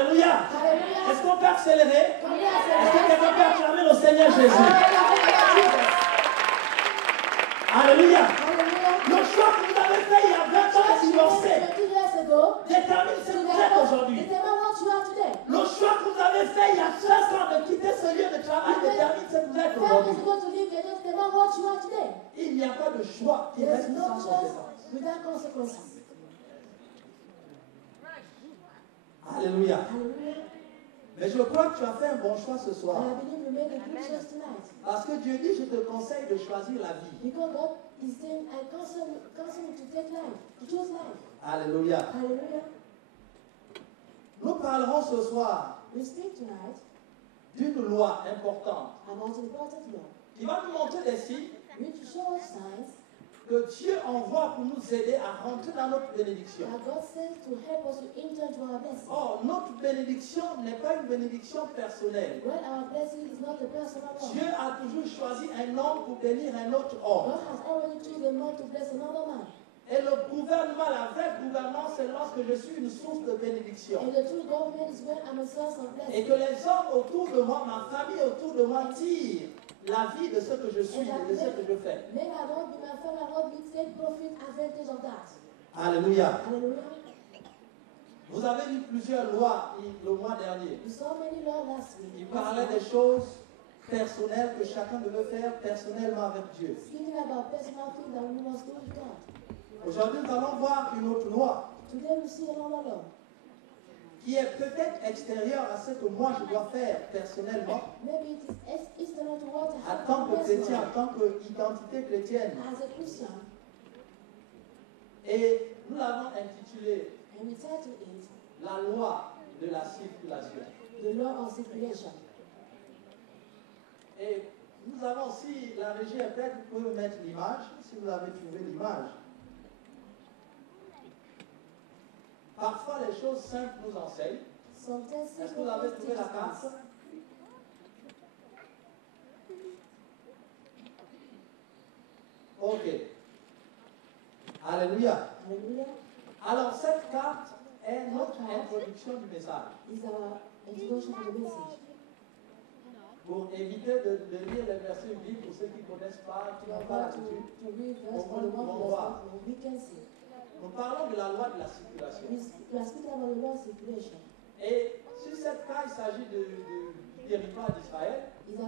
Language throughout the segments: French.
Alléluia. Est-ce qu'on peut accélérer? Est-ce que quelqu'un peut acclamer le Seigneur Jésus? Alléluia. Le choix que vous avez fait il y a 20 ans de divorcer détermine ce que vous êtes aujourd'hui. Le choix que vous avez fait il y a 13 ans de quitter ce lieu de travail détermine ce que vous êtes aujourd'hui. Il n'y a pas de choix qui reste sans conséquence. Alléluia. Mais je crois que tu as fait un bon choix ce soir. Parce que Dieu dit, je te conseille de choisir la vie. Alléluia. Nous parlerons ce soir d'une loi importante qui va nous montrer des signes que Dieu envoie pour nous aider à rentrer dans notre bénédiction. Or, notre bénédiction n'est pas une bénédiction personnelle. Dieu a toujours choisi un homme pour bénir un autre homme. Et le gouvernement, la vraie gouvernance, c'est lorsque je suis une source de bénédiction. Et que les hommes autour de moi, ma famille autour de moi, tirent la vie de ce que je suis et de ce que je fais. Alléluia. Vous avez lu plusieurs lois le mois dernier. Il parlait des choses personnelles que chacun devait faire personnellement avec Dieu. Aujourd'hui, nous allons voir une autre loi qui est peut-être extérieure à ce que moi je dois faire personnellement en tant que chrétien, en tant qu'identité chrétienne. Et nous l'avons intitulé la loi de la circulation. Et nous avons aussi, la régie peut-être vous pouvez mettre l'image, si vous avez trouvé l'image. Parfois, les choses simples nous enseignent. Est-ce que vous avez trouvé la carte? Ok. Alléluia. Alors, cette carte est notre introduction du message. Pour éviter de lire les versets bibliques pour ceux qui ne connaissent pas, qui n'ont pas l'habitude, nous pouvons voir. Nous parlons de la loi de la circulation. Et sur cette carte, il s'agit du territoire d'Israël. Nous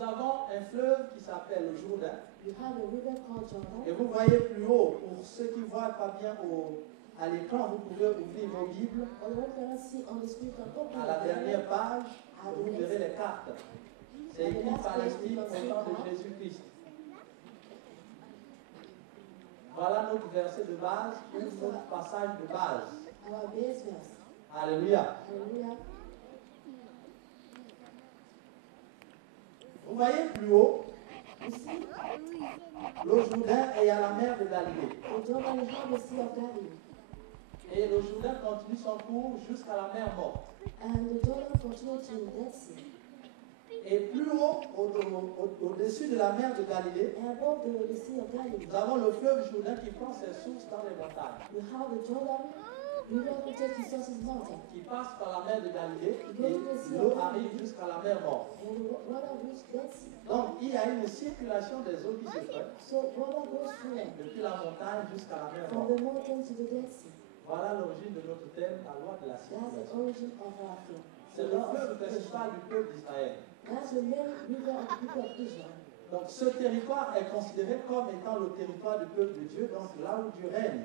avons un fleuve qui s'appelle le Jourdain. Et vous voyez plus haut, pour ceux qui ne voient pas bien à l'écran, vous pouvez ouvrir vos Bibles. À la dernière page, vous verrez les cartes. C'est écrit Palestine au temps de Jésus-Christ. Voilà notre verset de base, ou notre passage de base. Alléluia. Vous voyez plus haut, le Jourdain est à la mer de Galilée. Et le Jourdain continue son cours jusqu'à la mer morte. Et plus haut, au-dessus de la mer de Galilée, nous avons le fleuve Jourdain qui prend ses sources dans les montagnes. Qui passe par la mer de Galilée et l'eau arrive jusqu'à la mer morte. Donc il y a une circulation des eaux qui se fait depuis la montagne jusqu'à la mer morte. Voilà l'origine de notre thème, la loi de la circulation. C'est le fleuve principal du peuple d'Israël. Donc ce territoire est considéré comme étant le territoire du peuple de Dieu, donc là où Dieu règne.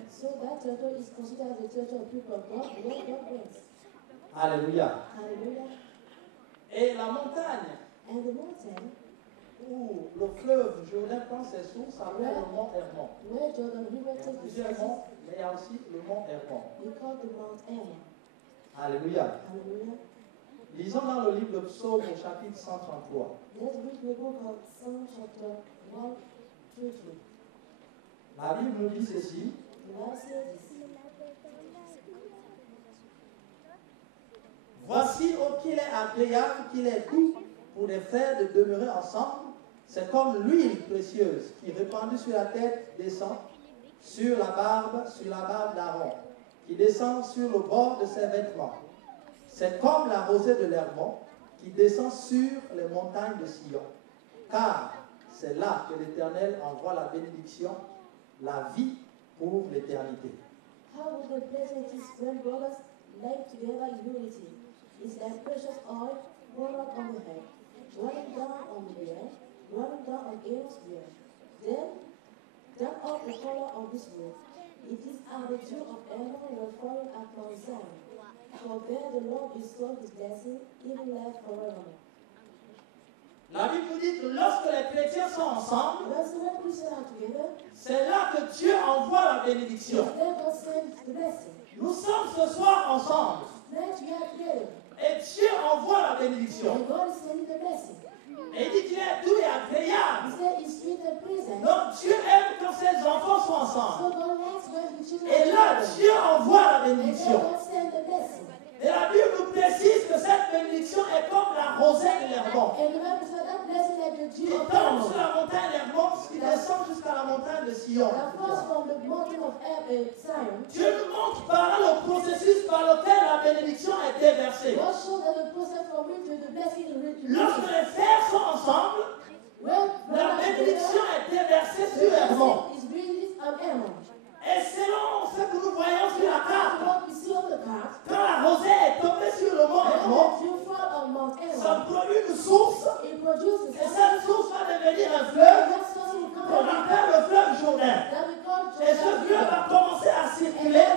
Alléluia. Et la montagne où le fleuve Jourdain prend ses sources s'appelle le mont Hermon. Il y a plusieurs monts, mais il y a aussi le mont Hermon. Alléluia. Lisons dans le livre de Psaume au chapitre 133. La Bible nous dit ceci. Voici qu'il est agréable, qu'il est doux pour les frères de demeurer ensemble. C'est comme l'huile précieuse qui répandue sur la tête descend sur la barbe d'Aaron, qui descend sur le bord de ses vêtements. C'est comme la rosée de l'Hermon qui descend sur les montagnes de Sion. Car c'est là que l'Éternel envoie la bénédiction, la vie pour l'éternité. How the pleasant is when brothers live together in unity. It's like precious oil poured out on the head, running down on the beard, running down on Aaron's beard. Then, drop out the color of this wood. It is as the dew of Aaron were falling upon Zion. For there the Lord bestowed his blessing, even life forever. La Bible nous dit que lorsque les chrétiens sont ensemble, c'est là que Dieu envoie la bénédiction. Nous sommes ce soir ensemble. Et Dieu envoie la bénédiction. Et il dit qu'il est doux et agréable. Donc Dieu aime quand ses enfants sont ensemble. Et là, Dieu envoie la bénédiction. Et la Bible nous précise que cette bénédiction est comme la rosée de l'Hermon. Qui tombe sur la montagne d'Hermon, qui descend jusqu'à la montagne de Sion. Dieu nous montre par là le processus par lequel la bénédiction a été versée. Lorsque les frères sont ensemble, la bénédiction a été versée sur Hermon. Et selon ce que nous voyons sur la carte, quand la rosée est tombée sur le mont Hermon, ça produit une source, et cette source va devenir un fleuve qu'on appelle le fleuve Jourdain. Et ce fleuve va commencer à circuler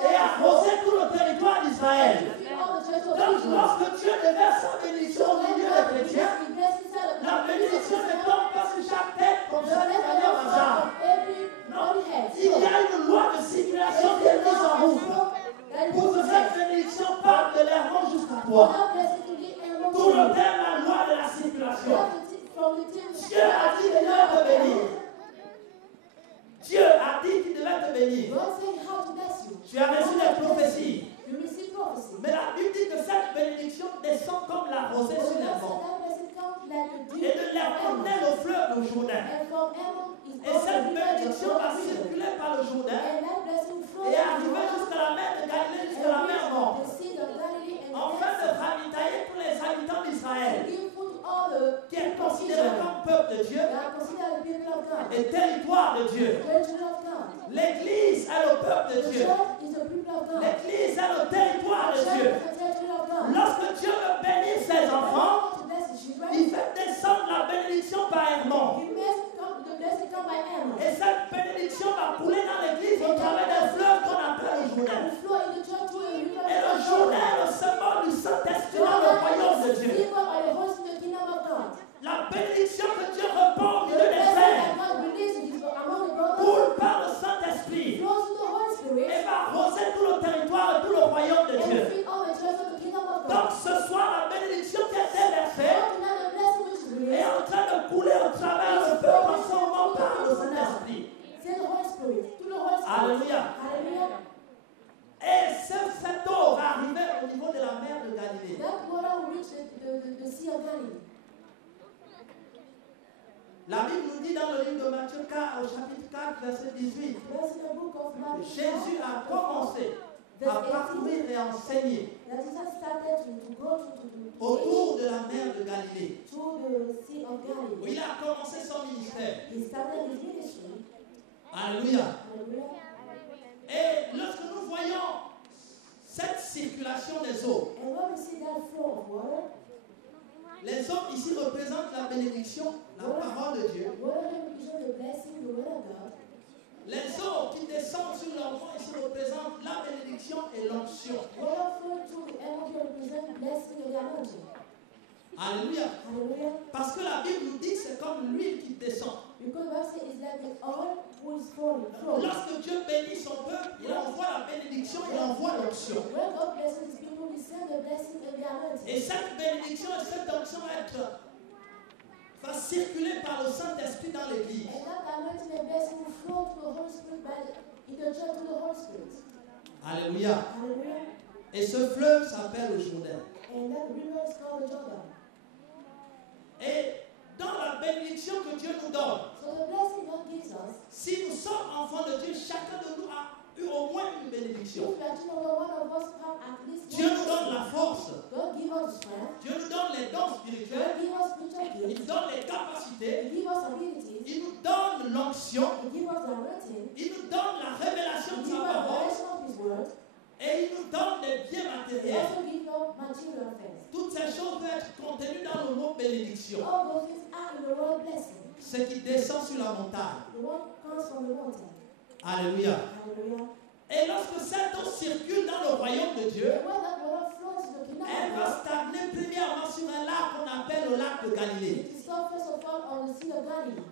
et à arroser tout le territoire d'Israël. Donc lorsque Dieu déverse sa bénédiction au milieu des chrétiens, la bénédiction ne tombe pas sur chaque tête comme ça, les années au hasard. Non, il y a une loi de circulation qui est mise en route pour que cette bénédiction parte de l'Hermon jusqu'à toi. Tout le terme, la loi de la circulation. Dieu a dit qu'il devait te bénir. Dieu a dit qu'il devait te bénir. Tu as reçu des prophéties. Mais la Bible dit que cette bénédiction descend comme la rosée sur l'Hermon. Et de l'Hermon naît le fleuve du Jourdain. Et cette bénédiction va circuler par le Jourdain et arriver jusqu'à la mer de Galilée, jusqu'à la mer Morte. Afin de ravitailler tous les habitants d'Israël, qui est considéré comme peuple de Dieu et territoire de Dieu. L'Église est le peuple de Dieu. L'Église est le territoire de Dieu. Lorsque Dieu veut bénir ses enfants, il fait descendre la bénédiction par Hermon. Et cette bénédiction va couler dans l'église au travers des fleuves qu'on appelle le Jourdain. Et le Jourdain est le symbole du Saint-Esprit dans le royaume de Dieu. La bénédiction que Dieu répand au milieu des frères coule par le Saint-Esprit et va arroser tout le territoire et tout le royaume de Dieu. Donc ce soir, la bénédiction qui a été versée est en train de couler au travers le peuple en ce moment par le Saint-Esprit. Alléluia. Et cette eau va arriver au niveau de la mer de Galilée. La Bible nous dit dans le livre de Matthieu 4, au chapitre 4, verset 18, Jésus a commencé à parcourir et à enseigner autour de la mer de Galilée, où il a commencé son ministère. Alléluia. Et lorsque nous voyons cette circulation des eaux, les eaux ici représentent la bénédiction, la parole de Dieu. Les eaux qui descendent sur l'enfant ici représentent la bénédiction et l'onction. Alléluia. Parce que la Bible nous dit que c'est comme l'huile qui descend. Lorsque Dieu bénit son peuple, il envoie la bénédiction, il envoie l'onction. Et cette bénédiction et cette onction va circuler par le Saint-Esprit dans l'église. Alléluia. Et ce fleuve s'appelle le Jourdain. Et dans la bénédiction que Dieu nous donne, si nous sommes enfants de Dieu, chacun de nous a eu au moins une bénédiction. If we are children, one of us have at least Dieu nous donne la force. God give us strength. Dieu nous donne les dons God spirituels. give us spiritual Il gifts. nous donne les capacités. He give us abilities. Il nous donne l'onction. He give us the anointing. Il nous donne la révélation He de give sa us the parole. revelation of His word. Et il nous donne des biens He matériels. also give us material things. Toutes ces choses peuvent être contenues dans le mot bénédiction. All those things are in the word blessing. Ce qui descend sur la montagne. The one comes from the mountain. Alléluia. Hallelujah. Et lorsque cette eau circule dans le royaume de Dieu, And when that water flows to the kingdom elle of va God, stagner premièrement sur un lac qu'on appelle le lac de Galilée. it is so first of all on the sea of Galilee.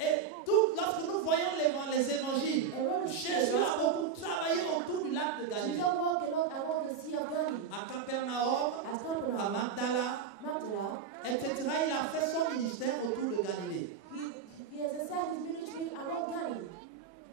Et lorsque nous voyons les évangiles, Jésus a beaucoup travaillé autour du lac de Galilée. Jesus walked along along the sea of Galilee. À Capernaum, At à Capernaum, Magdala, Magdala, etc. Il a fait son ministère autour de Galilée. he exercised his ministry around Galilee.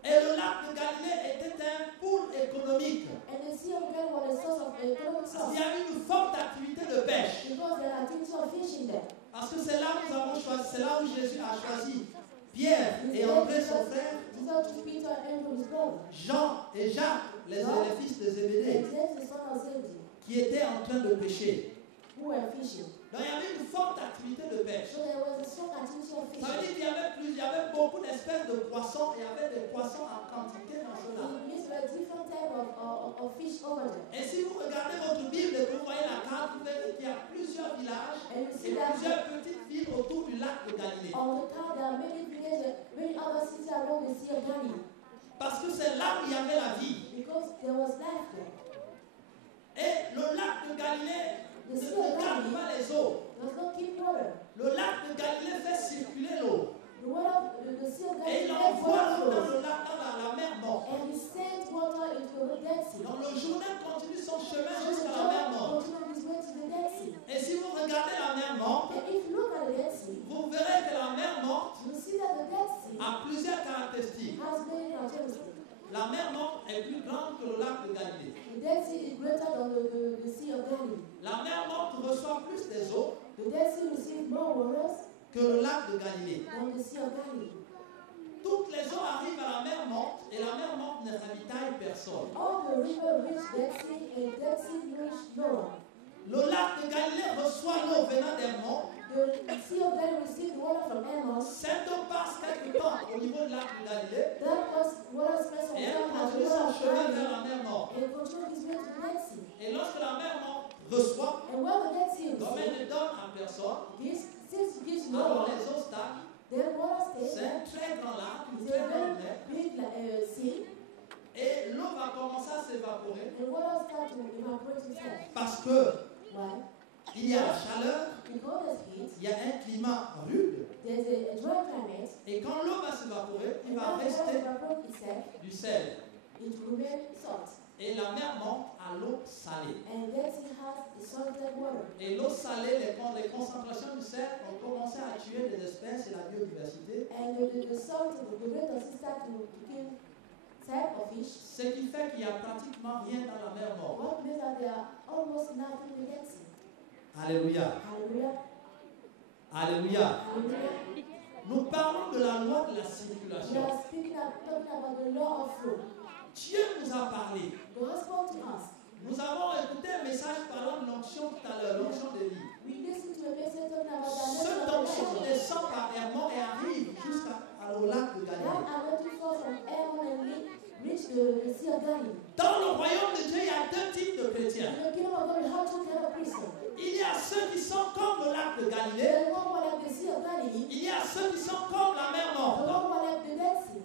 Et le lac de Galilée était un pool économique. And the sea of Galilee was a source of economic Parce source. qu'il y avait une forte activité de pêche. Because there are activity of fishing there. Parce que c'est là où nous avons choisi, c'est là où Jésus a choisi Pierre et André, son frère, Jesus took Peter and Andrew, his brother, Jean et Jacques, les fils de and Zébédée, James, the son of Zebedee, qui étaient en train de pêcher. who were fishing. Donc il y avait une forte activité de pêche. So there was a strong activity of Ça veut fishing. dire qu'il y avait beaucoup d'espèces de poissons, il y avait des poissons en quantité dans ce lac. It means there were different types of fish over there. Et si vous regardez votre Bible et que vous voyez la carte, vous verrez qu'il y a plusieurs villages And you et see that plusieurs petites villes autour du lac de Galilée. on the card there are many villages, many other cities around the sea of Galilee. Parce que c'est là où il y avait la vie. Because there was life there. Et le lac de Galilée ne The sea of garde Galilee pas les eaux. does not keep water. Le lac de Galilée fait circuler l'eau. The sea of Et il Galilee makes envoie water l'eau dans flow. le lac, dans la mer morte. And he sent water into the Dead Sea. Donc le Jourdain continue son chemin So jusqu'à la John mer morte. continued his way to the Dead Sea. Et si vous regardez la mer morte, And if you look at the Dead Sea, vous verrez que la mer morte you see that the Dead Sea a plusieurs caractéristiques. has many characteristics. La mer morte est plus grande que le lac de Galilée. The Dead Sea is greater than the Sea of Galilee. La mer morte reçoit plus des eaux The Dead Sea receives more waters que le lac de Galilée. than the Sea of Galilee. Toutes les eaux arrivent à la mer morte et la mer morte ne ravitaille personne. All the river reach Dead Sea and Dead Sea reach Noah. Le lac de Galilée reçoit l'eau venant des monts. The Sea of Galilee received water from Amos. Cette eau passe quelque temps au niveau du lac de Galilée That was water spent some et elle time at the continue water son of chemin Galilee vers la mer morte. and continued his way to the Dead Sea. Et lorsque la mer morte reçoit, And when the Dead Sea comme elle receives, ne donne à personne, since it gives alors Noah, les eaux stagnent. then water stays C'est there. un très grand lac, une It's très a grande very mer. big sea, Et l'eau va commencer à s'évaporer and water starts to evaporate itself. parce que Why? il y a la chaleur, Because there's heat, il y a un climat rude. there's a dry climate, Et quand l'eau va s'évaporer, il and va that water rester evaporates itself, du sel. it will remain salt. Et la mer monte à l'eau salée. And Dead Sea has the salted water. Et l'eau salée, les concentrations du sel ont commencé à tuer des espèces et la biodiversité. And the salt, the rate of sea start to kill type of fish. Ce qui fait qu'il n'y a pratiquement rien dans la mer morte. What means that there are almost nothing in the Dead Sea. Alléluia. Hallelujah. Alléluia. Hallelujah. Nous parlons de la loi de la We circulation. are talking about the law of flow. Dieu nous a parlé. God spoke to us. Nous avons écouté un message parlant de l'onction tout à l'heure, l'onction de vie. We listened to a message talking about Cette the onction anointing. descend par Hermon et arrive jusqu'au lac de That Galilée. anointing flow from Aaron and reach the Sea of Galilee. Dans le royaume de Dieu, il y a deux types de chrétiens. In the kingdom of God, we have two kinds of priests. Il y a ceux qui sont comme le lac de Galilée. There is one more like the Sea of Galilee. Il y a ceux qui sont comme la mer The morte. one more like the Dead Sea.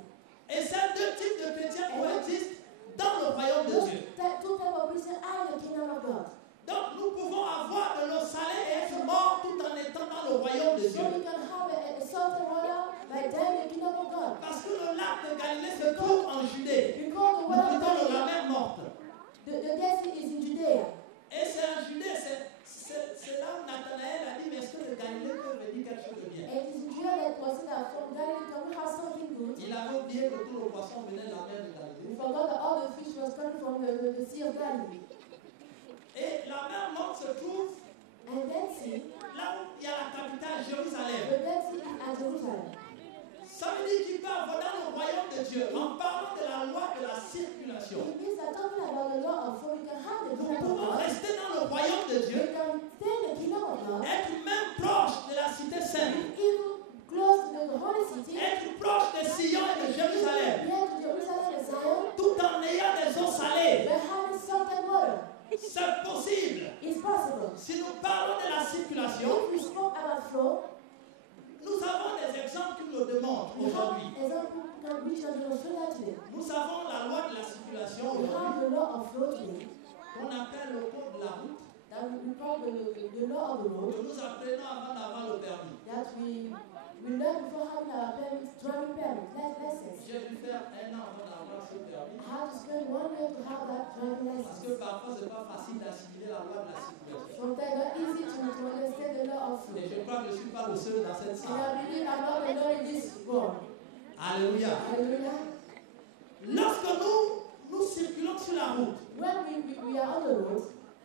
Et ces deux types de chrétiens coexistent dans le royaume de Those Dieu. two types of priests are in the kingdom of God. Donc nous pouvons avoir de l'eau salée et être morts tout en étant dans le royaume de So Dieu. we can have a salted water by dying in the kingdom of God. Parce que le lac de Galilée se trouve en Judée. Because the Ou water of plutôt la Galilee, mer morte. the Dead Sea is in Judea. Et c'est en Judée, c'est là où Nathanaël a dit, mais est-ce que le Galilée peut me dire quelque chose de bien? And it is in Judea that was said that from Galilee can we have something good. Il avait oublié que tout le poisson venait de la mer de We Galilée. forgot that all the fish was coming from the Sea of Galilee. Et la mer morte se trouve And Dead Sea, là où il y a la capitale Jérusalem. the Dead Sea is at Jerusalem. Ça veut dire qu'il peut avoir dans le royaume de Dieu, en parlant de la loi de la circulation circulation. It means that talking about the law of flow, you can have the Nous kingdom of pouvons God. rester dans le royaume de You Dieu, can stay in the kingdom of God. être même proche de la cité sainte, Even close to the holy city. être proche de Sion et de Jérusalem, Near to Jerusalem and Zion. tout en ayant des eaux salées. But having salted water. C'est possible. It's possible. Si nous parlons de la circulation, If we spoke about flow, nous avons des exemples qui nous le démontrent we have aujourd'hui. example which can demonstrate that today. Nous avons la loi de la circulation We aujourd'hui, have the law of flow today. qu'on appelle le code de la route, That we call the law of the road. que nous apprenons avant d'avoir le permis. That we learn before having our parents driving parents lessons. J'ai dû faire 1 an avant d'avoir ce permis, I had to spend 1 year to have that driving parce que license. parfois c'est pas facile d'assimiler la loi de la circulation. Sometimes not easy to understand the law of flow. Et je crois que je ne suis pas le seul dans cette And salle. I believe I'm not alone in this world. Alléluia. Hallelujah. Lorsque nous circulons sur la route, When we are on the road,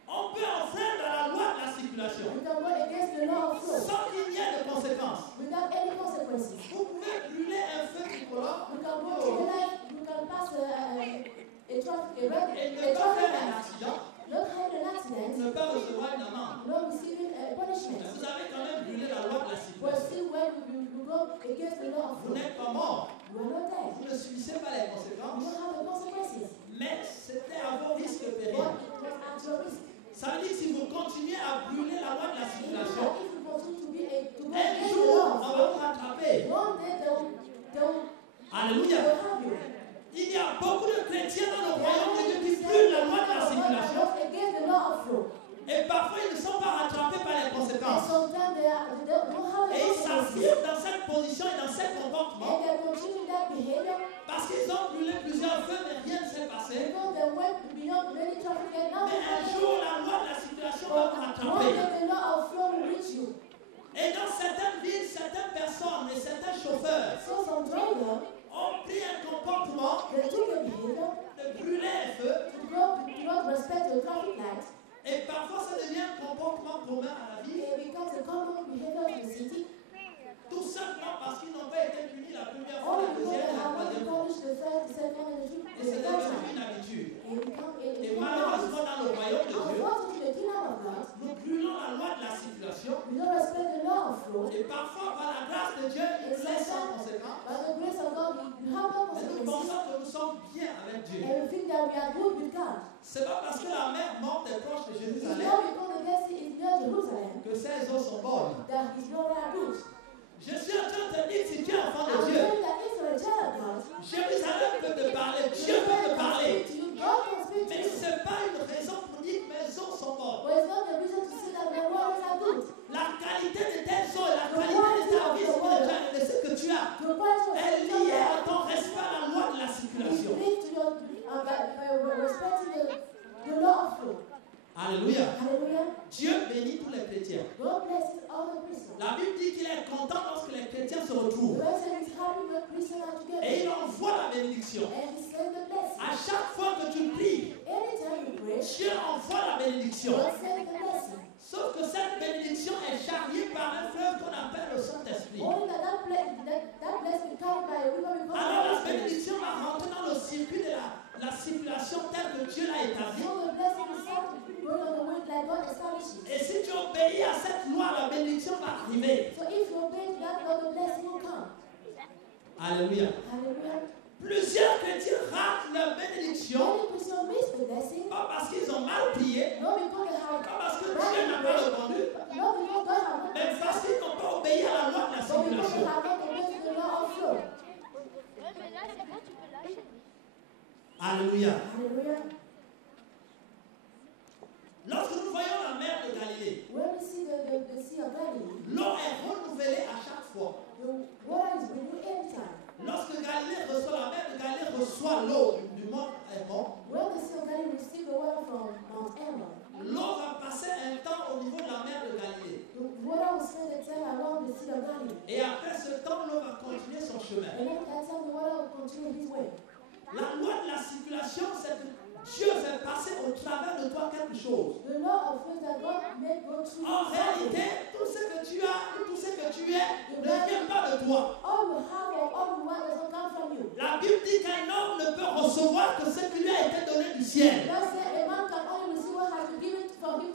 on peut enfreindre la loi de la circulation we can go against the law of flow sans qu'il y ait de conséquences. without any consequences. Vous pouvez brûler un feu tricolore We can go to the light, we can pass a traffic, et ne a pas faire traffic un light, accident, not have an accident, ne pas recevoir une amende. not receiving a Mais punishment. vous avez quand même brûlé la loi de la But circulation. still, when we go against the law of Vous flow, n'êtes pas mort. we are not dead. Vous ne subissez pas les We conséquences. don't have the consequences. Mais c'était à vos risques et But périls. it was at your risk. Ça veut dire que si vous continuez à brûler la loi de la If circulation, you continue to go un against the jour, law on of va flow, vous rattraper. one day they'll Alléluia. have you. Il y a beaucoup de chrétiens dans le royaume de Dieu qui brûlent la loi de la circulation. Against the law of flow. Et parfois, ils ne sont pas rattrapés par les And conséquences. sometimes they don't have the Et ils consequences. s'affirment dans cette position et dans ce comportement And they continue that behavior parce qu'ils ont brûlé plusieurs feux, mais rien ne s'est passé. because they went beyond many traffic and now Mais un jour, la loi de la circulation va vous one rattraper. day the law of flow will reach you. Et dans certaines villes, certaines personnes et certains chauffeurs So some drivers, ont pris un comportement they took the behavior de brûler un feu. to not respect the traffic lights. Et parfois, ça devient un comportement commun à la vie. It becomes a common behavior in the city. Tout simplement parce qu'ils n'ont pas été punis la première fois, Only la because deuxième they et la have not troisième fois. punished the first, the second, and Et the c'est third devenu time. une habitude. It becomes Et malheureusement, dans le royaume de Dieu, unfortunately, the kingdom of God, nous brûlons la loi de la circulation. we don't respect the law of flow. Et parfois, par la grâce de Dieu, il nous laisse sans conséquence. By the grace of God, we have no Mais nous consequences. pensons que nous sommes bien avec Dieu. And we think that we are good with God. C'est pas parce que la mer morte est proche de It's Jérusalem not because the Dead Sea is near Jerusalem que ces eaux sont bonnes. that His glory are good. Je suis en train de te dire, si tu es enfant I'm de Dieu, saying that if you're a child of God, Jérusalem peut te parler, Dieu peut te parler. to you, God can speak to Mais you. ce n'est pas une raison pour dire que mes eaux sont bonnes. But it's not the reason to say that my words are good. La qualité de tes eaux et la qualité de ta vie spirituelle et de ce que tu as The quality of est liée your à ton respect à la loi de la is circulation. linked to your by respecting the law of flow. Alléluia. Hallelujah. Dieu bénit tous les chrétiens. God blesses all the Christians. La Bible dit qu'il est content lorsque les chrétiens se The retrouvent. Bible says it's happy when Christians are together. Et il envoie la bénédiction. And He sends the blessing. À chaque fois que tu pries, Anytime you pray, Dieu envoie la bénédiction. God sends the blessing. Sauf que cette bénédiction est charriée par un fleuve qu'on appelle le Saint-Esprit. Only that blessing carried by a river because Alors la of the Spirit. bénédiction va rentrer dans le circuit de la circulation telle que Dieu l'a établie. So the blessing is starting going on the way like God establishes. Et si tu obéis à cette loi, la bénédiction va arriver. So if you obey to that law, the blessing will come. Alléluia. Hallelujah. Plusieurs chrétiens ratent leur bénédiction, Many Christians miss the blessing, pas parce qu'ils ont mal prié, not because they have, pas parce que Dieu n'a pas répondu, not because God has not mais parce qu'ils n'ont pas obéi à la loi de la but because they circulation. have not obeyed to the law of flow. Ouais, mais là, c'est bon, tu peux lâcher. Alléluia. Hallelujah. Lorsque nous voyons la mer de Galilée, When we see the Sea of Galilee, l'eau est renouvelée à chaque fois. the water is renewed every time. Lorsque Galilée reçoit la mer de Galilée reçoit l'eau du mont Hermon, When the Sea of Galilee received the water from Mount Hermon, l'eau va passer un temps au niveau de la mer de Galilée. the water will spend the time around the Sea of Galilee. Et après ce temps, l'eau va continuer son chemin. And at that time, the water will continue his way. La loi de la circulation, c'est que Dieu fait passer au travers de toi quelque chose. The law of faith that God made go through En his réalité, life. tout ce que tu as, tout ce que tu es, ne vient pas de toi. All you have or all you want doesn't come from you. you. La Bible dit qu'un homme ne peut recevoir que ce qui lui a été donné du ciel. God said a man can only receive what has been given for him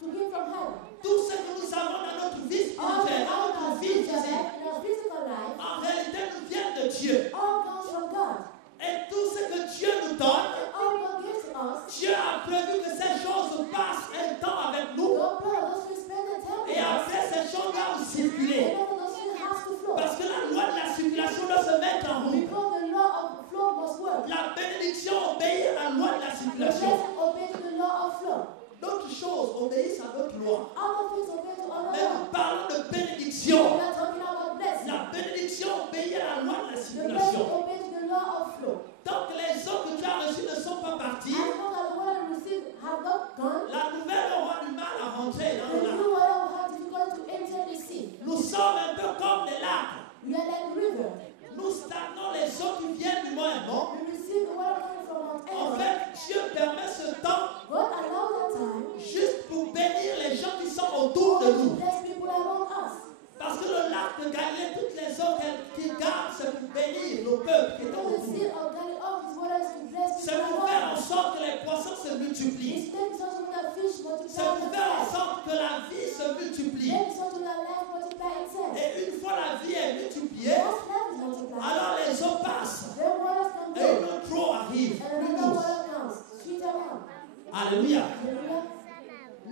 to him from heaven. Tout ce que nous avons dans notre vie All spirituelle, dans our notre vie spiritual physique, life, in our physical life, en réalité nous viennent de Dieu. all comes from God. Et tout ce que Dieu nous donne, And all God gives to us, Dieu a prévu que ces choses passent un temps avec nous. God bless us to spend the time Et with us. après ces choses doivent And circuler. all those things has to flow. Parce que la loi de la circulation doit se mettre en route. Because the law of flow must work. La bénédiction obéit à la loi de la The circulation. blessing obey to the law of flow. D'autres choses obéissent à d'autres lois. Other things obey to other Mais law. nous parlons de We bénédiction. are talking about blessing. La bénédiction obéit à la loi de la The blessing circulation. obey to the law of flow. Tant que les eaux que tu as reçues ne sont pas parties, As long as the water we receive have not gone, la nouvelle aura du mal à rentrer dans the le lac. new water will have difficulty to enter the sea. Nous sommes un peu comme des lacs. We are like river. Nous stagnons les eaux qui viennent du Mont Hermon. We receive the water coming from Mount En Hermon. fait, Dieu permet ce temps God allows the time juste pour bénir les gens qui sont autour de to nous. bless people around us. Parce que le lac de Galilée, toutes les eaux qu'il garde, c'est pour bénir nos peuples qui sont Because the autour. seal of Galilee of his water is to bless C'est people pour faire en around us. sorte que les poissons se multiplient. It's making such that fish multiply C'est pour faire en themselves. sorte que la vie se multiplie. Making such that life multiply itself. Et une fois la vie est multipliée, Once life is multiplied, alors les eaux passent. then waters can Et go. une autre eau arrive, And plus another douce. water comes. Sweet around. Alléluia. Hallelujah.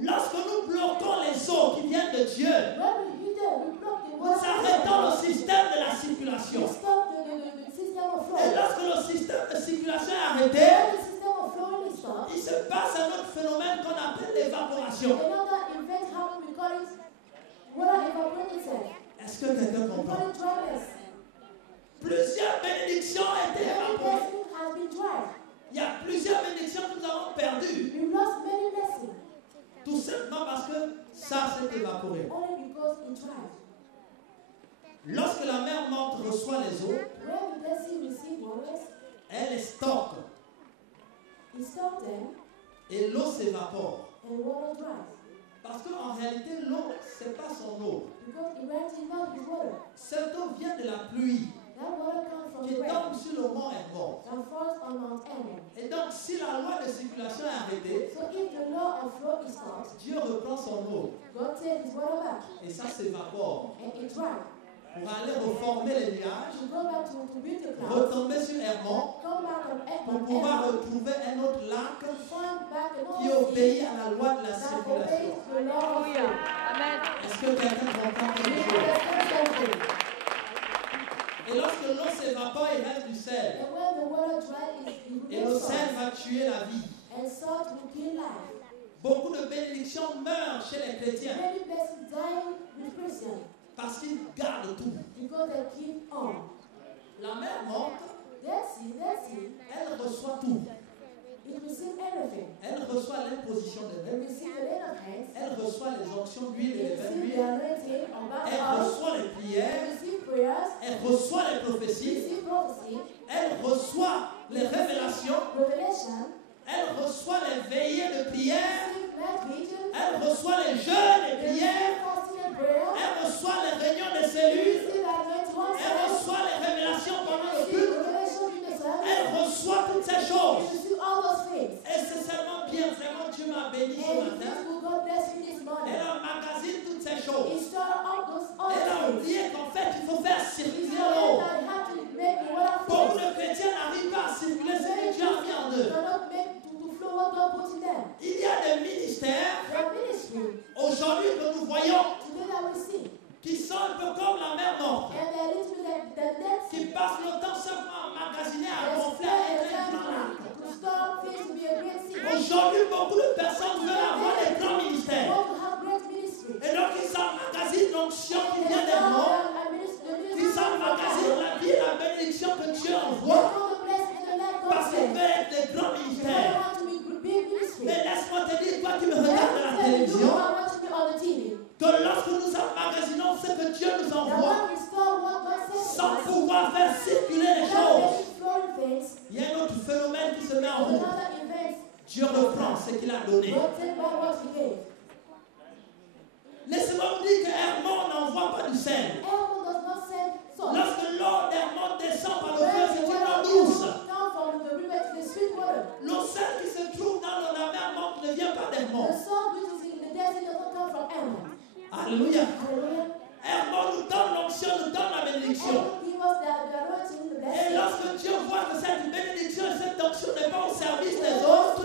Lorsque nous bloquons les eaux qui viennent de Dieu, When we hit them, we block the nous water. arrêtons le système de la We circulation. stop the system of flow. Et lorsque le système de circulation est arrêté, When the system of flowing is stopped, il se passe un autre phénomène qu'on appelle l'évaporation. another event happens. We call it water evaporating itself. Est-ce que quelqu'un We comprend? call it dryness. Plusieurs bénédictions ont été Every évaporées. blessing has been dry. Il y a plusieurs bénédictions que nous avons perdues. We lost many blessings Tout simplement parce que ça s'est évaporé. only because it dried. Lorsque la mer morte reçoit les eaux, When the blessing receive waters, elle les stocke it stopped them et l'eau s'évapore. and water dries. Parce qu'en réalité, l'eau, ce n'est pas son eau. Because it went in not his water. Cette eau vient de la pluie That water comes from qui the rain tombe sur le mont Hermon. and falls on Mount Hermon. Et donc, si la loi de circulation est arrêtée, So if the law of flow is stopped, Dieu reprend son eau God takes his water back et ça s'évapore and it dries. pour aller reformer les nuages, To go back to build the clouds, retomber sur Hermon come back on pour Hermon, pouvoir retrouver un autre lac find back qui another obéit sea à la loi de la that circulation. obeys the law of flow. Est-ce que quelqu'un comprend Do quelque you chose? understand something? Et lorsque l'eau s'évapore, il reste du sel. And when the water dries, it Et le remains sel salt. va tuer la vie. And salt will kill life. Beaucoup de bénédictions meurent chez les chrétiens Many blessings die with Christians parce qu'ils gardent tout. because they keep on. La mer morte, That sea, elle reçoit tout. it receives everything. Elle reçoit l'imposition de It mains. receives the lay of hands. Elle reçoit les onctions d'huile et It les vins receives the d'huile. anointing on back Elle house. reçoit les It prières. receives prayers. Elle reçoit les It prophéties. receives prophecy. Elle reçoit les révélations. Revelation. Elle reçoit les veillées de prière. It receives night vision. Elle reçoit les jeûnes et It receives prières. fasting and prayer. Elle reçoit les réunions de It cellules. receives anointing once Elle again. reçoit les révélations pendant It le receives culte. revelation in the service. Elle reçoit toutes ces choses. It receives all those things. Et c'est seulement bien, vraiment Dieu m'a béni ce And matin. this will God bless you this morning. Elle emmagasine toutes ces choses. He started out those all Elle a things. oublié qu'en fait il faut faire He circuler said l'eau. that I have to make the water Beaucoup flow. de chrétiens n'arrivent pas à circuler ce que Dieu a mis en eux. Cannot make to flow what God put in them. Il y a des ministères Their ministry aujourd'hui que nous voyons today that we see, qui sont un peu comme la mer morte, and they're literally like the dead sea. qui passent le temps seulement à emmagasiner, à They gonfler, spend à the être un grand lac. time to stop things to be a great sea. Aujourd'hui, beaucoup de personnes veulent avoir des grands They ministères. want to have great ministry. Et donc, ils emmagasinent l'onction qui And vient they des know morts. the ministry Ils emmagasinent la vie et la bénédiction que Dieu envoie the blessing and the life God parce qu'ils sends. veulent être des grands They ministères. want to be big ministry. Mais laisse-moi te dire, toi qui me regardes à la télévision, on the TV. que lorsque nous emmagasinons ce que Dieu nous That envoie, one restore what God sends sans us. pouvoir faire circuler les choses, Flowing things. il y a un autre phénomène qui se met en route. Another event. Dieu reprend ce qu'il a donné. God take back what He gave. Laissez-moi vous dire que Hermon n'envoie pas du sel. Everyone does not send salt. Lorsque l'eau d'Hermon descend par le feu, c'est une L'eau seule qui se trouve dans la mer morte ne vient pas d'Hermon. The salt which is in the desert doesn't come from Hermon. Alléluia. Hallelujah. Hermon nous donne l'onction, nous donne la bénédiction. Hermon give us the anointing, the Et blessing. lorsque Dieu voit que cette bénédiction et cette onction n'est pas au service des autres,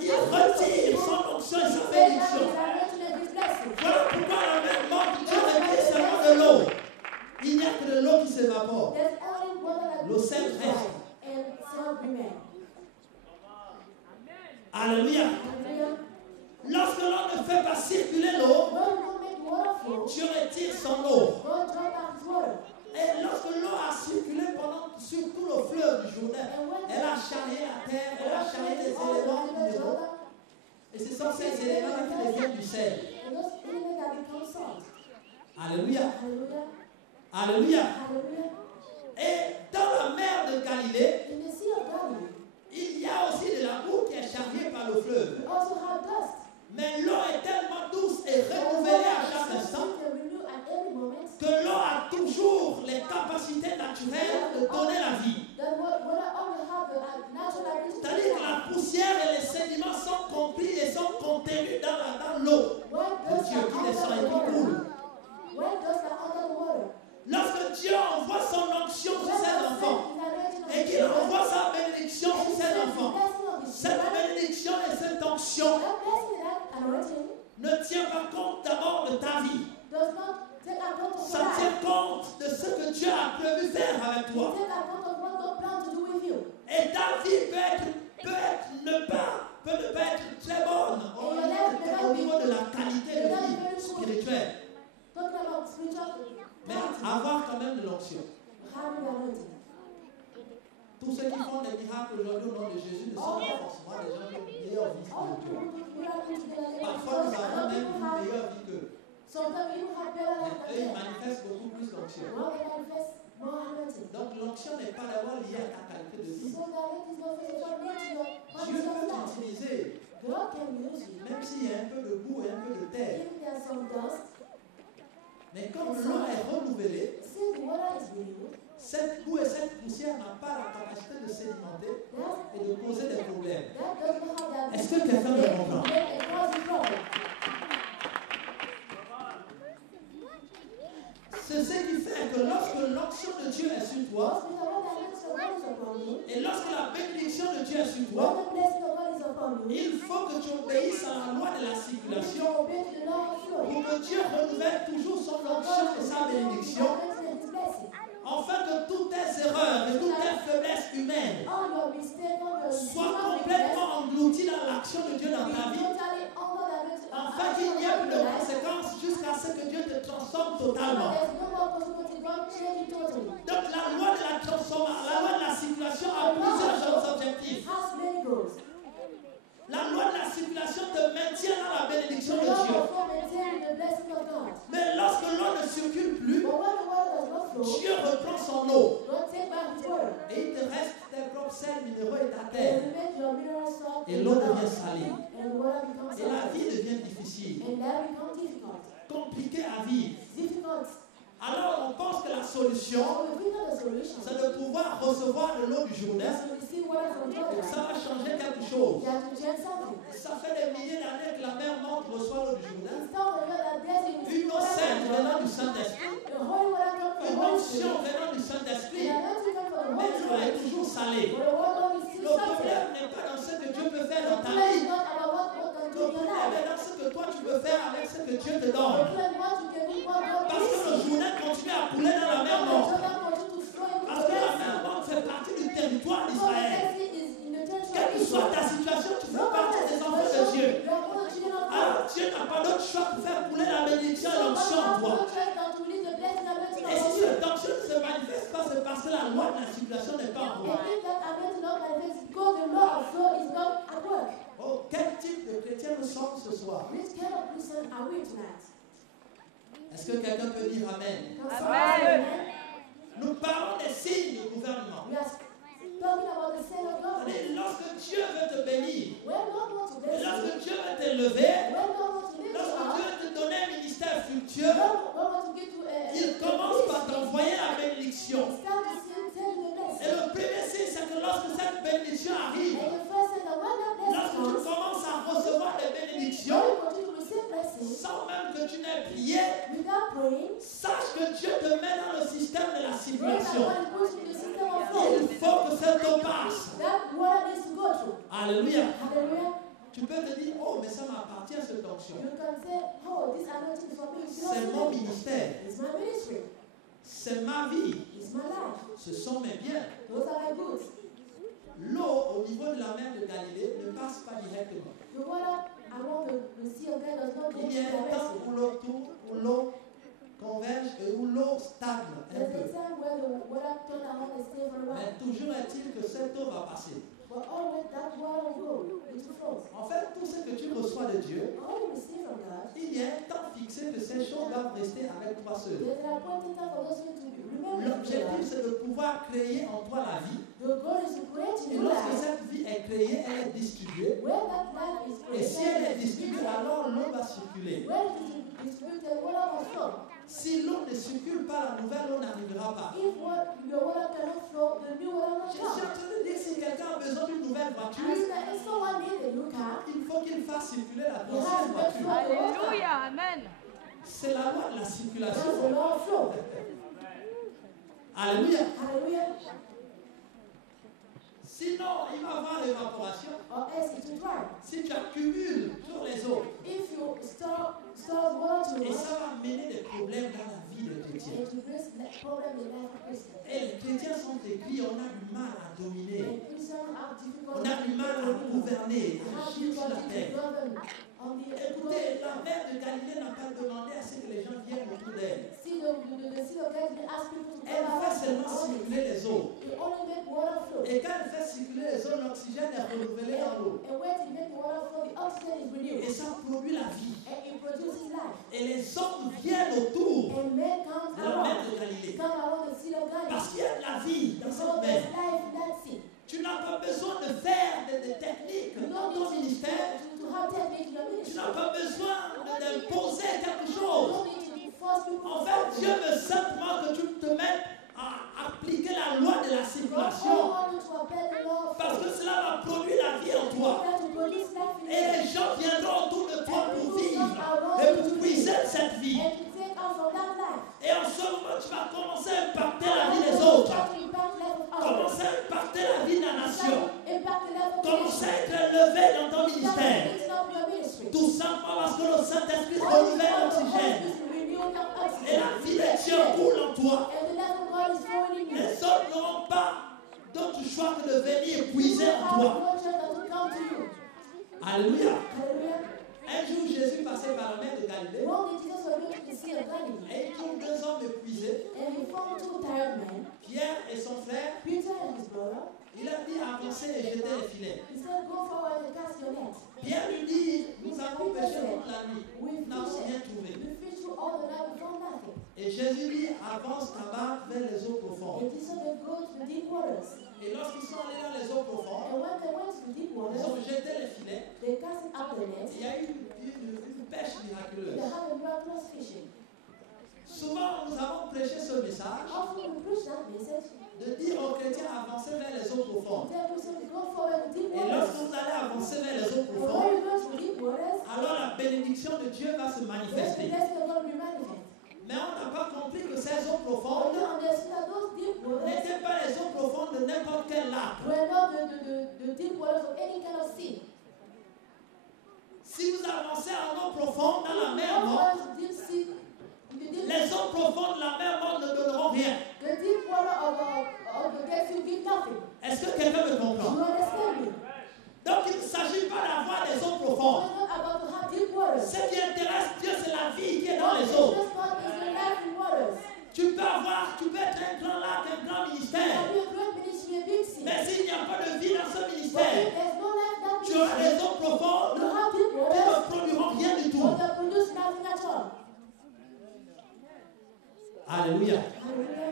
il retire son onction et sa bénédiction. Voilà pourquoi la mer morte, Dieu retire seulement de l'eau. Il n'y a que de l'eau qui s'évapore. L'eau sèche reste. Alléluia. Lorsque l'on ne fait pas circuler l'eau, Dieu retire son eau. Et lorsque l'eau a circulé sur tout le fleuve du Jourdain, elle a charrié la terre, elle a charrié les éléments minéraux. Et ce sont ces éléments qui deviennent du sel. Alléluia. Alléluia. Et dans la mer de Galilée, il y a aussi de la boue qui est charriée par le fleuve. Mais l'eau est tellement douce et renouvelée à chaque instant que l'eau a toujours les capacités naturelles de donner la vie. C'est-à-dire que la poussière et les sédiments sont compris et sont contenus dans l'eau de Dieu qui descend et qui coule. Lorsque Dieu envoie son onction sur ses enfants et qu'il envoie sa bénédiction sur ses enfants, cette bénédiction et cette onction ne tient pas compte d'abord de ta vie. Ça tient compte de ce que Dieu a prévu faire avec toi. Et ta vie peut ne pas être très bonne au niveau de la qualité de vie spirituelle. Mais avoir quand même de l'onction. Tous ceux qui font des miracles aujourd'hui au nom de Jésus ne sont pas forcément des gens qui ont une meilleure vie spirituelle. Parfois nous avons même une meilleure vie qu'eux. Mais eux, ils manifestent beaucoup plus l'onction. Donc l'onction n'est pas d'abord liée à ta qualité de vie. Dieu peut t'utiliser, même s'il y a un peu de boue et un peu de terre. Mais comme l'eau est renouvelée, cette boue et cette poussière n'ont pas la capacité de sédimenter et de causer des problèmes. Est-ce que quelqu'un me comprend? C'est ce qui fait que lorsque l'onction de Dieu est sur toi, et lorsque la bénédiction de Dieu est sur toi, il faut que tu obéisses à la loi de la circulation pour que Dieu renouvelle toujours son onction et sa bénédiction, afin que toutes tes erreurs et toutes tes faiblesses humaines soient complètement englouties dans l'action de Dieu dans ta vie, afin qu'il n'y ait plus de conséquences jusqu'à ce que Dieu te transforme totalement. Donc la loi de la transformation, la loi de la circulation a plusieurs objectifs. La loi de la circulation te maintient dans la bénédiction de Dieu. Mais lorsque l'eau ne circule plus, Dieu reprend son eau. Et il te reste tes propres sels minéraux et ta terre. Et l'eau devient salée. Et la vie devient difficile. Compliquée à vivre. Alors on pense que la solution, c'est de pouvoir recevoir de l'eau du Jourdain. Et ça va changer quelque chose. Ça fait des milliers d'années que la mer morte reçoit l'eau du Jourdain. Une eau sainte venant du Saint-Esprit. Une onction venant du Saint-Esprit. Mais l'eau est toujours salée. Le problème n'est pas dans ce que Dieu peut faire dans ta vie. Le problème est dans ce que toi tu peux faire avec ce que Dieu te donne. Parce que le Jourdain continue à couler dans la mer morte. Parce que la mer morte fait partie du territoire d'Israël. Quelle que soit ta situation, tu fais partie des enfants de Dieu. Alors Dieu n'a pas d'autre choix que faire couler la bénédiction et l'onction en toi. Et si cette onction ne se manifeste pas, c'est parce que la loi de la circulation n'est pas en toi. Oh, quel type de chrétien nous sommes ce soir? Est-ce que quelqu'un peut dire Amen? Amen. Nous parlons des signes du gouvernement. Lorsque Dieu veut te bénir, lorsque Dieu veut t'élever, lorsque Dieu veut te donner un ministère fructueux, il commence par t'envoyer la bénédiction. Et le premier signe, c'est que lorsque cette bénédiction tu n'aies prié, without praying, sache que Dieu te met dans le système de la know that circulation. God puts you in the system of Il flow. faut que cette eau passe. That water needs to go through. Alléluia. Hallelujah. Tu peux te dire, oh, mais ça m'appartient cette onction. You can say, oh, this anointing is for me. C'est mon ministère. It's my ministry. C'est ma vie. It's my life. Ce sont mes biens. Those are my goods. L'eau au niveau de la mer de Galilée ne passe pas directement. The water around the Sea of God does not go Il y a un temps directly. où l'eau tourne, où l'eau converge et où l'eau stagne un There's a peu. time where the water turn around and stay for a Mais while. toujours est-il que cette eau va passer. But always that water will go into flows. En fait, tout ce que tu reçois de Dieu, All you receive from God, il y a un temps fixé que ces choses doivent rester avec toi seul. there's an appointed time for those things to remember. L'objectif, c'est de pouvoir créer en toi la vie. The goal is to create Et in your lorsque life. cette vie est créée, elle est distribuée. When that life is Et si elle est created, distribuée, alors l'eau va circuler. when it is distributed, water must flow. Si l'eau ne circule pas, la nouvelle eau n'arrivera pas. If your water cannot flow, the new water Je must suis en come. train de dire, si quelqu'un a besoin d'une nouvelle voiture, If someone needs a new car, il faut qu'il fasse circuler la he has ancienne to voiture. flow the water. Alléluia, Amen. C'est la loi de la That's the circulation. law of flow. Alléluia. Hallelujah. Sinon, il va y avoir l'évaporation. Or else it will dry. Si tu accumules sur les eaux, If you store water too et much, ça va mener des problèmes dans la vie des chrétiens. it will bring that problem in life of Christians. Et les chrétiens sont écrits, on a du mal à dominer. And Christians have difficulty On a du mal à gouverner, à have agir sur la difficulty terre. to govern on the Écoutez, la mère de Galilée n'a pas demandé à ce que les gens viennent autour d'elle. See the Sea of God ask people to Elle come fait seulement around. circuler les eaux. It only make water flow. Et quand elle fait circuler les eaux, l'oxygène est renouvelé dans l'eau. And when you make the water flow, the oxygen is renewed. Et ça produit la vie. And it produces life. Et les hommes viennent autour And men come de la mer around. de Galilée. Come around the Sea of God. Parce qu'il y a de la vie dans So cette there's mer. life in that sea. Tu n'as pas besoin de faire des techniques You dans don't ton need ministère. to have technique in your Tu ministry. n'as pas besoin d'imposer quelque You chose. don't need to force people En to fait, follow Dieu you. veut simplement que tu te mettes à appliquer la loi de la God only circulation. wants you to apply the law of Parce faith. que cela va produire la vie en toi. You have to produce life in Et you. les gens viendront autour de toi pour vivre et pour puiser cette vie. And to take out from that life. Et en ce moment, tu vas commencer à impacter la vie des autres. Start to impact the life of others. Commencer à impacter la vie de la nation. Start to impact the life of Commencer nations. à être élevé dans ton Start to ministère. lifting up your ministry. Tout simplement parce que le Saint-Esprit All renouvelle the l'oxygène. Holy Spirit renew your Et oxygen. la vie de Dieu coule en toi. And the life of God is flowing in you. Les autres n'auront pas d'autre choix que de venir puiser en toi. No church that will come to you. Alléluia. Hallelujah. Un jour, Jésus passait par la mer de Galilée One day Jesus was going to the Sea of Galilee. et il trouve deux hommes épuisés, And he found two tired men, Pierre et son frère. Peter and his brother. Il a dit avancez et jetez les filets. He said, go forward and cast your net. Pierre lui dit nous avons pêché toute la nuit, We nous n'avons rien fished. trouvé. We fished through all the night, we found nothing. Et Jésus dit avance là-bas vers les eaux profondes. And Jesus said, go to the deep waters. Et lorsqu'ils sont allés dans les eaux profondes, And when they went to the deep ils waters, ont jeté les filets. they cast out the net. Il y a eu une pêche They miraculeuse. had a miraculous fishing. Souvent, nous avons prêché ce message Often we preach that message. de dire aux chrétiens avancez vers les eaux profondes. Tell Christians to go forward to deep Et lorsque waters. vous allez avancer vers les eaux And when profondes, you go to deep waters, alors la bénédiction de Dieu va se then the manifester. blessing of God will be manifest. Mais on n'a pas compris que ces eaux But profondes you understand that those deep waters n'étaient pas les eaux profondes de n'importe quel lac. were not the deep waters of any kind of sea. Si vous avancez en eau profonde dans la mer Go morte, forward to deep sea. les eaux profondes de la mer morte ne donneront rien. The deep water of the Dead Sea will give nothing. Est-ce que quelqu'un me You comprend? understand me? Donc il ne s'agit pas d'avoir des eaux So profondes. it's not about to have deep waters. Ce qui intéresse Dieu, c'est la vie qui est dans What les eaux. interests God is the life in waters. Tu peux être un grand lac, un grand There ministère. will be a great ministry, a big sea. Mais s'il n'y a pas de vie dans ce But if ministère, there's no life in that tu auras ministry, des eaux profondes you have deep qui waters, ne produiront rien du tout. but they produce nothing at all. Alléluia. Hallelujah.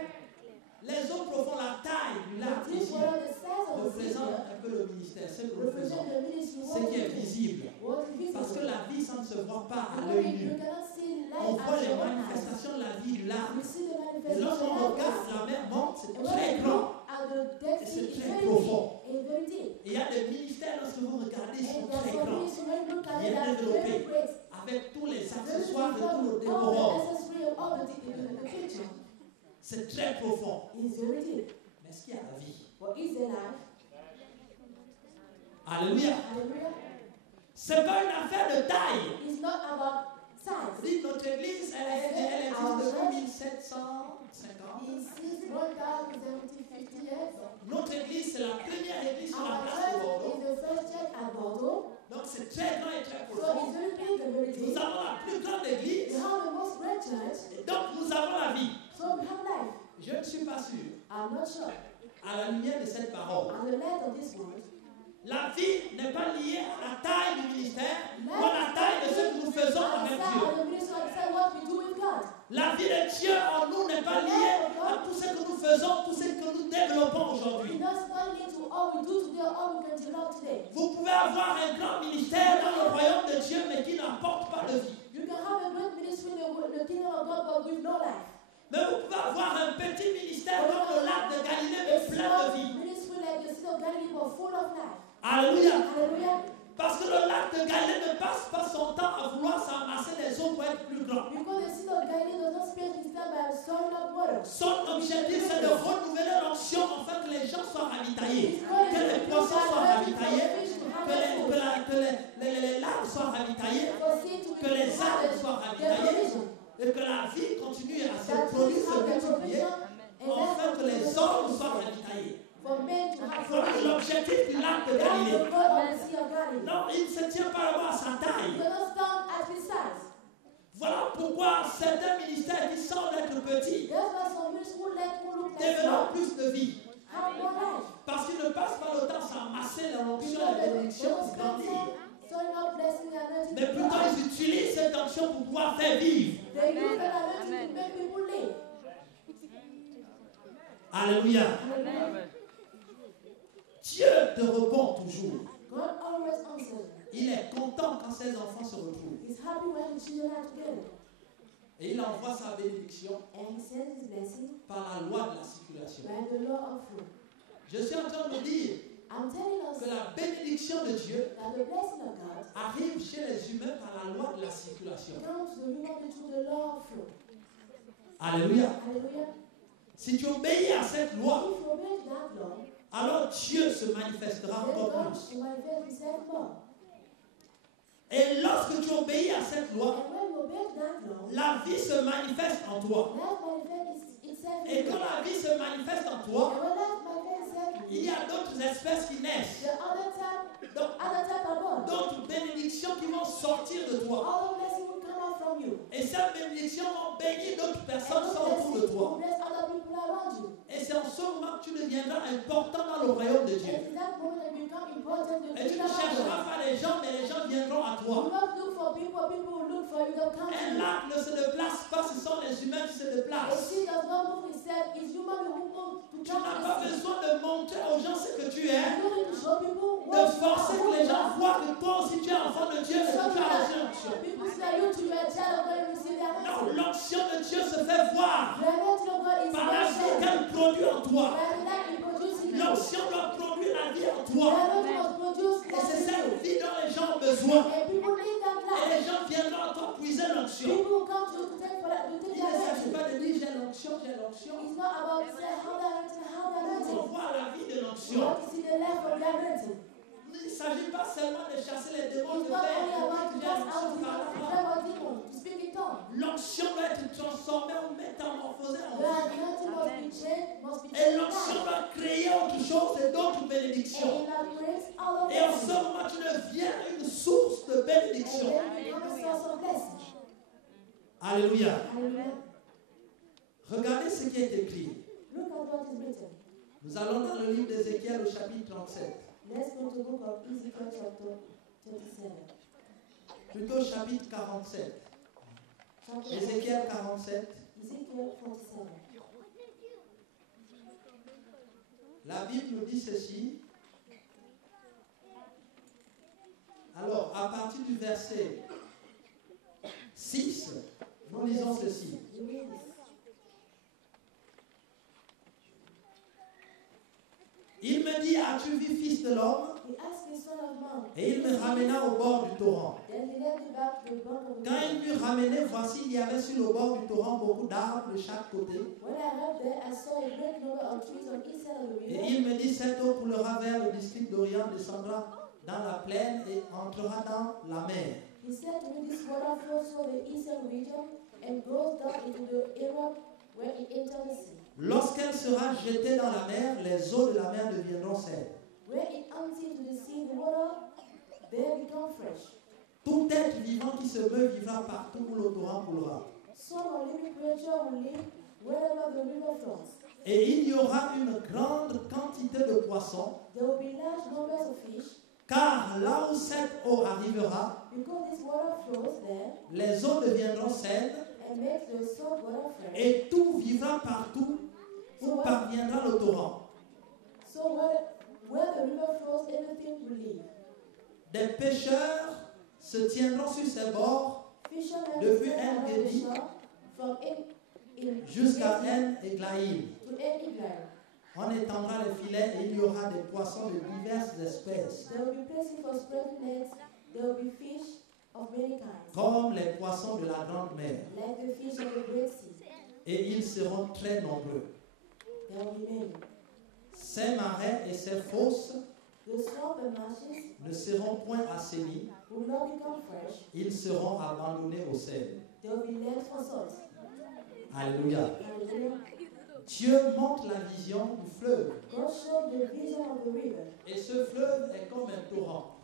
Les eaux profondes, la taille du lac The deep ici water, the size of the sea, représente un peu le ministère, ce que nous faisons, represent the ministry. ce qui est visible. What is Parce que visible. la vie, ça ne se voit pas à You l'œil nu. cannot see On life voit as les your own eyes. manifestations de la vie du lac. You see the Et manifestation lorsqu'on of regarde life. la mer morte, c'est And when très you grand. look at the Dead Et Sea, c'est it's très very profond. deep and very deep. Et il y a des ministères, lorsque vous regardez, ils And sont there's très some grands. ministry when you look at Bien it, that's développé. very great. Avec tous les accès accessoires et tout le décorum. C'est très profond. Mais est-ce qu'il y a la vie? Alléluia. C'est pas une affaire de taille. It's not about size. Oui, notre église, elle existe depuis 1750. Notre église, c'est la première église sur la place de Bordeaux. Donc c'est très grand et très profond. Nous avons la plus grande église. Et donc nous avons la vie. Je ne suis pas sûr. À la lumière de cette parole. La vie n'est pas liée à la taille du ministère ou à la taille de ce que nous faisons avec Dieu. La vie de Dieu en nous n'est pas liée à tout ce que nous faisons, tout ce que nous développons aujourd'hui. Vous pouvez avoir un grand ministère dans le royaume de Dieu, mais qui n'apporte pas de vie. Mais vous pouvez avoir un petit ministère comme le lac de Galilée, mais plein de vie. Alléluia. Parce que le lac de Galilée ne passe pas son temps à vouloir s'amasser les eaux pour être plus grand. Son objectif, c'est de renouveler l'onction afin que les gens soient ravitaillés, que les poissons soient ravitaillés, que les larves soient ravitaillées, que les arbres soient ravitaillés, et que la vie continue à se produire, se multiplier, afin que les hommes soient ravitaillés. Voilà l'objectif du lac de Galilée. Non, il ne se tient pas à sa taille. Voilà pourquoi certains ministères qui semblent être petits développent plus de vie. Parce qu'ils ne passent pas le temps à s'amasser la onction et la bénédiction pour grandir. Mais plutôt ils utilisent cette onction pour pouvoir faire vivre. Alléluia. Dieu te répond toujours. Il est content quand ses enfants se retrouvent. Et il envoie sa bénédiction par la loi de la circulation. Je suis en train de dire que la bénédiction de Dieu arrive chez les humains par la loi de la circulation. Alléluia. Si tu obéis à cette loi, alors Dieu se manifestera encore plus. Et lorsque tu obéis à cette loi, la vie se manifeste en toi. Et quand la vie se manifeste en toi, il y a d'autres espèces qui naissent. D'autres bénédictions qui vont sortir de toi. Et ces bénédictions vont bénir d'autres personnes qui sont autour de toi. Et c'est en ce moment que tu deviendras important dans le royaume de Dieu. Et tu ne chercheras pas les gens, mais les gens viendront à toi. Un lac ne se déplace pas, ce sont les humains qui se déplacent. Tu n'as pas besoin de montrer aux gens ce que tu es, de forcer que les gens voient que toi aussi tu es enfant de Dieu, et que tu as reçu l'onction. Non, l'onction de Dieu se fait voir par la vie qu'elle produit en toi. L'onction doit produire la vie en toi. Et c'est cette vie dont les gens ont besoin. Et les gens viendront à toi puiser l'onction. Il ne s'agit pas de dire j'ai l'onction, j'ai l'onction. On voit la vie de l'onction. Il ne s'agit pas seulement de chasser les démons, de faire l'onction doit être transformée ou métamorphosée en vie. Et l'onction doit créer autre chose et d'autres bénédictions. Et en ce moment, tu deviens une source de bénédiction. Alléluia. Regardez ce qui est écrit. Nous allons dans le livre d'Ézéchiel au chapitre 37. Let's go to the book of Ezekiel chapter 37. Plutôt chapitre 47. Ézéchiel 47. Ezekiel 47. La Bible nous dit ceci. Alors, à partir du verset 6, nous lisons ceci. Il me dit, as-tu vu, fils de l'homme? He asked me, son of man. Et il me ramena au bord du torrent. Then he led me back to the bank of the Quand river. il m'eut ramené, voici, il y avait sur le bord du torrent beaucoup d'arbres de chaque côté. When I arrived there, I saw a great number of trees on each side of the Et river. il me dit, cette eau coulera vers le district d'Orient, descendra dans la plaine et entrera dans la mer. He said to me, this water flows through the eastern region and goes down into the area where it enters the sea. Lorsqu'elle sera jetée dans la mer, les eaux de la mer deviendront saines. Where it empties into the sea, the water there become fresh. Tout être vivant qui se meut vivra partout où le torrent coulera. Some living creature will live wherever the river flows. Et il y aura une grande quantité de poissons, There will be large numbers of fish, car là où cette eau arrivera, because this water flows there les eaux deviendront saines and makes the salt water fresh. et tout vivra partout où parviendra le torrent. So where the river flows, everything will live. Des pêcheurs se tiendront sur ses bords Fishermen Depuis stand along the En-Gedi shore from jusqu'à En-Eglaïm. to En-Eglaim. On étendra les filets et il y aura des poissons de diverses espèces, There will be places for spreading nets. There will be fish of many kinds, comme les poissons de la grande mer. like the fish of the Great Sea. Et ils seront très nombreux. There will be many. Ces marais et ces fosses The swamp and marshes ne seront point assainis, will not become fresh. ils seront abandonnés au sel. There will be land for salt. Alléluia. Hallelujah. Dieu montre la vision du fleuve. God showed the vision of the river, Et ce fleuve est comme un torrent.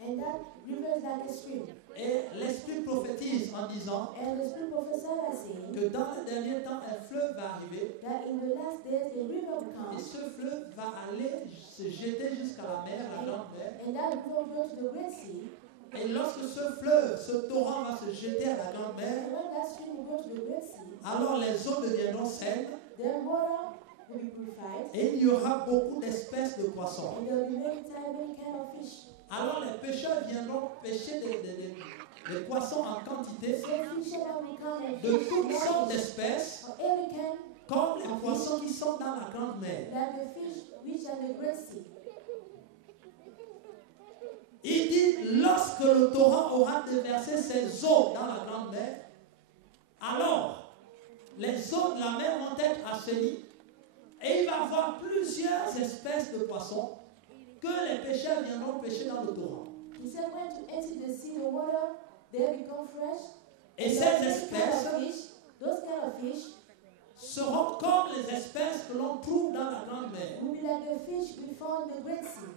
and that river is like a stream. Et l'Esprit prophétise en disant And the Spirit prophesied as saying que dans les derniers temps, un fleuve va arriver. that in the last days a river will Et come, ce fleuve va aller se jeter jusqu'à la mer, la grande mer. and that river will go to the Great Sea. Et lorsque ce fleuve, ce torrent va se jeter à la grande mer, And when that stream will go to the Great Sea, alors les eaux deviendront saines then water will be purified, et il y aura beaucoup d'espèces de poissons. and there will be many kind of fish. Alors les pêcheurs viendront pêcher des poissons en quantité So fishermen will come and de fish toutes more sortes fish d'espèces, of every kind, comme les poissons qui sont dans la grande mer. like the fish which are the Great Sea. Il dit, lorsque le torrent aura déversé ses eaux dans la grande mer, alors les eaux de la mer vont être assainies et il va y avoir plusieurs espèces de poissons que les pêcheurs viendront pêcher dans le torrent. He said when to enter the sea, the water there become fresh. Et And ces those kind espèces of fish, those kind of fish seront comme les espèces que l'on trouve dans la grande mer. will be like the fish we found in the Great Sea.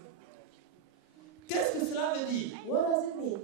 Qu'est-ce que cela veut dire? What does it mean?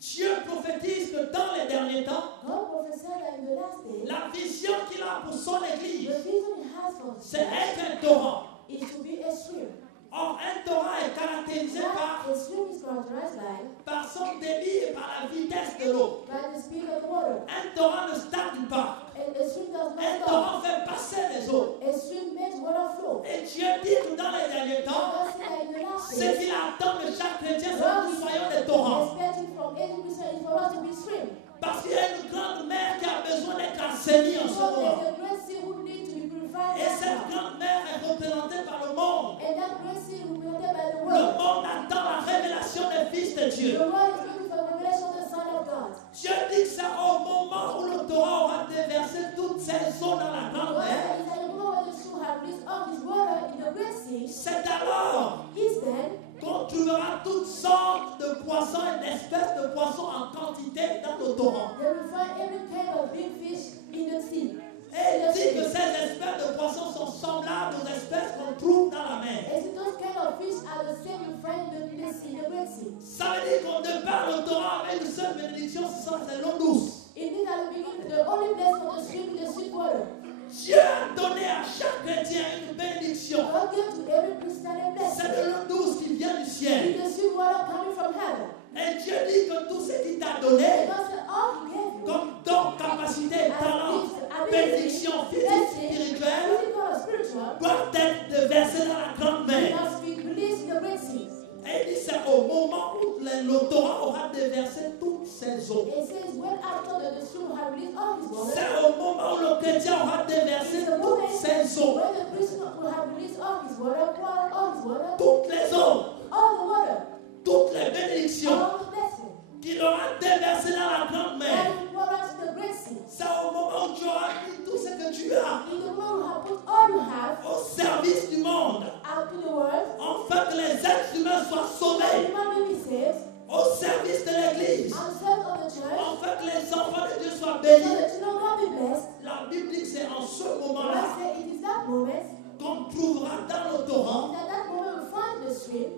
Dieu prophétise que dans les derniers temps, God prophesied that in the last days, la vision qu'il a pour son église, the vision he has for his c'est church être un torrent. is to be a stream. Or, un torrent est caractérisé That a stream is characterized par son débit et par la vitesse de l'eau. by the speed of the water. Un torrent ne stagne pas. And a stream does Un not stop. torrent fait passer les eaux. A stream makes water flow. Et Dieu dit que dans les derniers temps, God said that in the last ce days, qu'il attend de chaque chrétien, c'est que nous soyons des torrents. expecting from 80% is for us to be stream. Parce qu'il y a une grande mer qui a besoin d'être assainie en ce So moment. there's a great sea who need to be purified. Et cette grande mer est représentée par le monde. And that great sea represented by the Le world. monde attend la révélation des fils de Dieu. The world is looking for the revelation of the Son of God. Dieu dit que c'est au moment où le torrent aura déversé toutes ses eaux dans la grande God mer. said, "It's at the moment when the stream has released all his water in the great sea, C'est alors is then qu'on trouvera toutes sortes de poissons et d'espèces de poissons en quantité dans le torrent. they will find every kind of big fish in the sea." Et il dit que ces espèces de poissons sont semblables aux espèces qu'on trouve dans la mer. And so those kind of fish are the same you find in the sea, the great sea. Ça veut dire qu'on départ le torrent avec une seule bénédiction, c'est l'eau douce. It means at the beginning, the only place for the stream is the sweet water. Dieu a donné à chaque chrétien une bénédiction. God gave to every Christian a C'est blessing. de l'eau douce qui vient du It's ciel. the sweet water coming from heaven. Et Dieu dit que tout ce qu'il t'a donné, And God said, all he gave you, comme don, capacité, talent, bénédiction physique, spirituelle, physical or spiritual, doit être déversé dans la grande mer. must be released in the great sea. Et il dit c'est au moment où le torrent aura déversé toutes ses eaux. It says when after the stream had released all his water, C'est au moment où le chrétien aura déversé toutes ses eaux. when the Christian will have released all his water, poured all his water, Toutes les eaux, all the water, toutes les bénédictions all the blessing, qu'il aura déversées dans la grande mer. and poured out to the great sea. C'est au moment où tu auras mis tout ce que tu as In the world, you have put all you have au service du monde, out to the world, afin que les êtres humains soient that sauvés, human may be saved, au service de l'Église, and served of the church, afin que les enfants de Dieu soient so bénis. the children will be blessed. La Bible dit que c'est en ce I moment-là say it is that moment, qu'on trouvera dans le torrent that that moment we find the stream,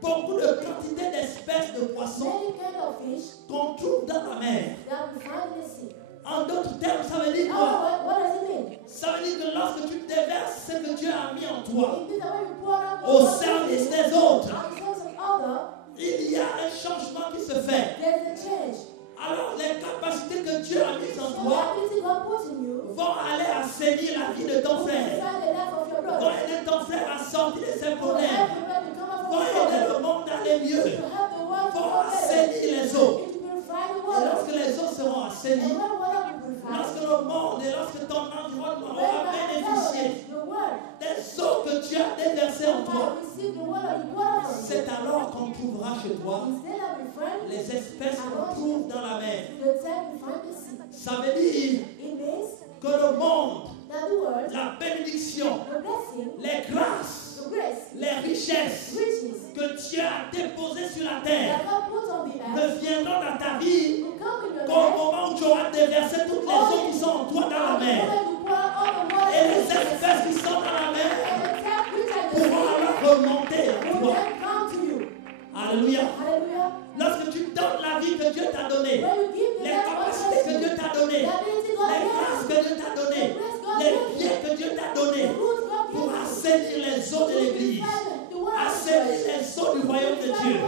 beaucoup de quantités d'espèces de poissons many kind of fish qu'on trouve dans la mer. that we find in the sea. En d'autres termes, ça veut dire Now, quoi? what does it mean? Ça veut dire que lorsque tu déverses ce que Dieu a mis en toi It means that when you pour out the au water service des on autres, the service of others, il y a un changement qui se fait. there's a change. Alors les capacités que Dieu a mises en So the toi ability God put in you vont aller assainir la vie de ton will frère, define the life of your vont brother. aider ton frère à sortir de ses Will problèmes, help your brother to come out vont from aider the le monde à aller mieux, to help the world to vont go better. assainir les eaux. It will purify the Et water. lorsque les eaux seront And assainies, when water will purify, lorsque le monde et lorsque ton environnement when aura the bénéficié environment, the world, des eaux que tu as déversées en toi, have received the water you pour out from you, c'est alors qu'on trouvera chez toi instead of referring les espèces qu'on trouve dans la mer. to the time we find the sea. Ça veut dire It means que le monde, that the world, la bénédiction, the blessing, les grâces, the grace, les richesses riches que Dieu a déposées sur la terre that God put on the earth ne viendront dans ta vie will come in your qu'au life. moment où tu auras déversé toutes les eaux qui sont en toi dans la mer. Et les espèces qui sont dans la mer pourront alors remonter à toi. Alléluia. Lorsque tu donnes la vie que Dieu t'a donnée, les capacités que Dieu t'a données, les grâces que Dieu t'a données, les biens que Dieu t'a donnés pour assainir les eaux de l'Église, assainir les eaux du royaume de Dieu,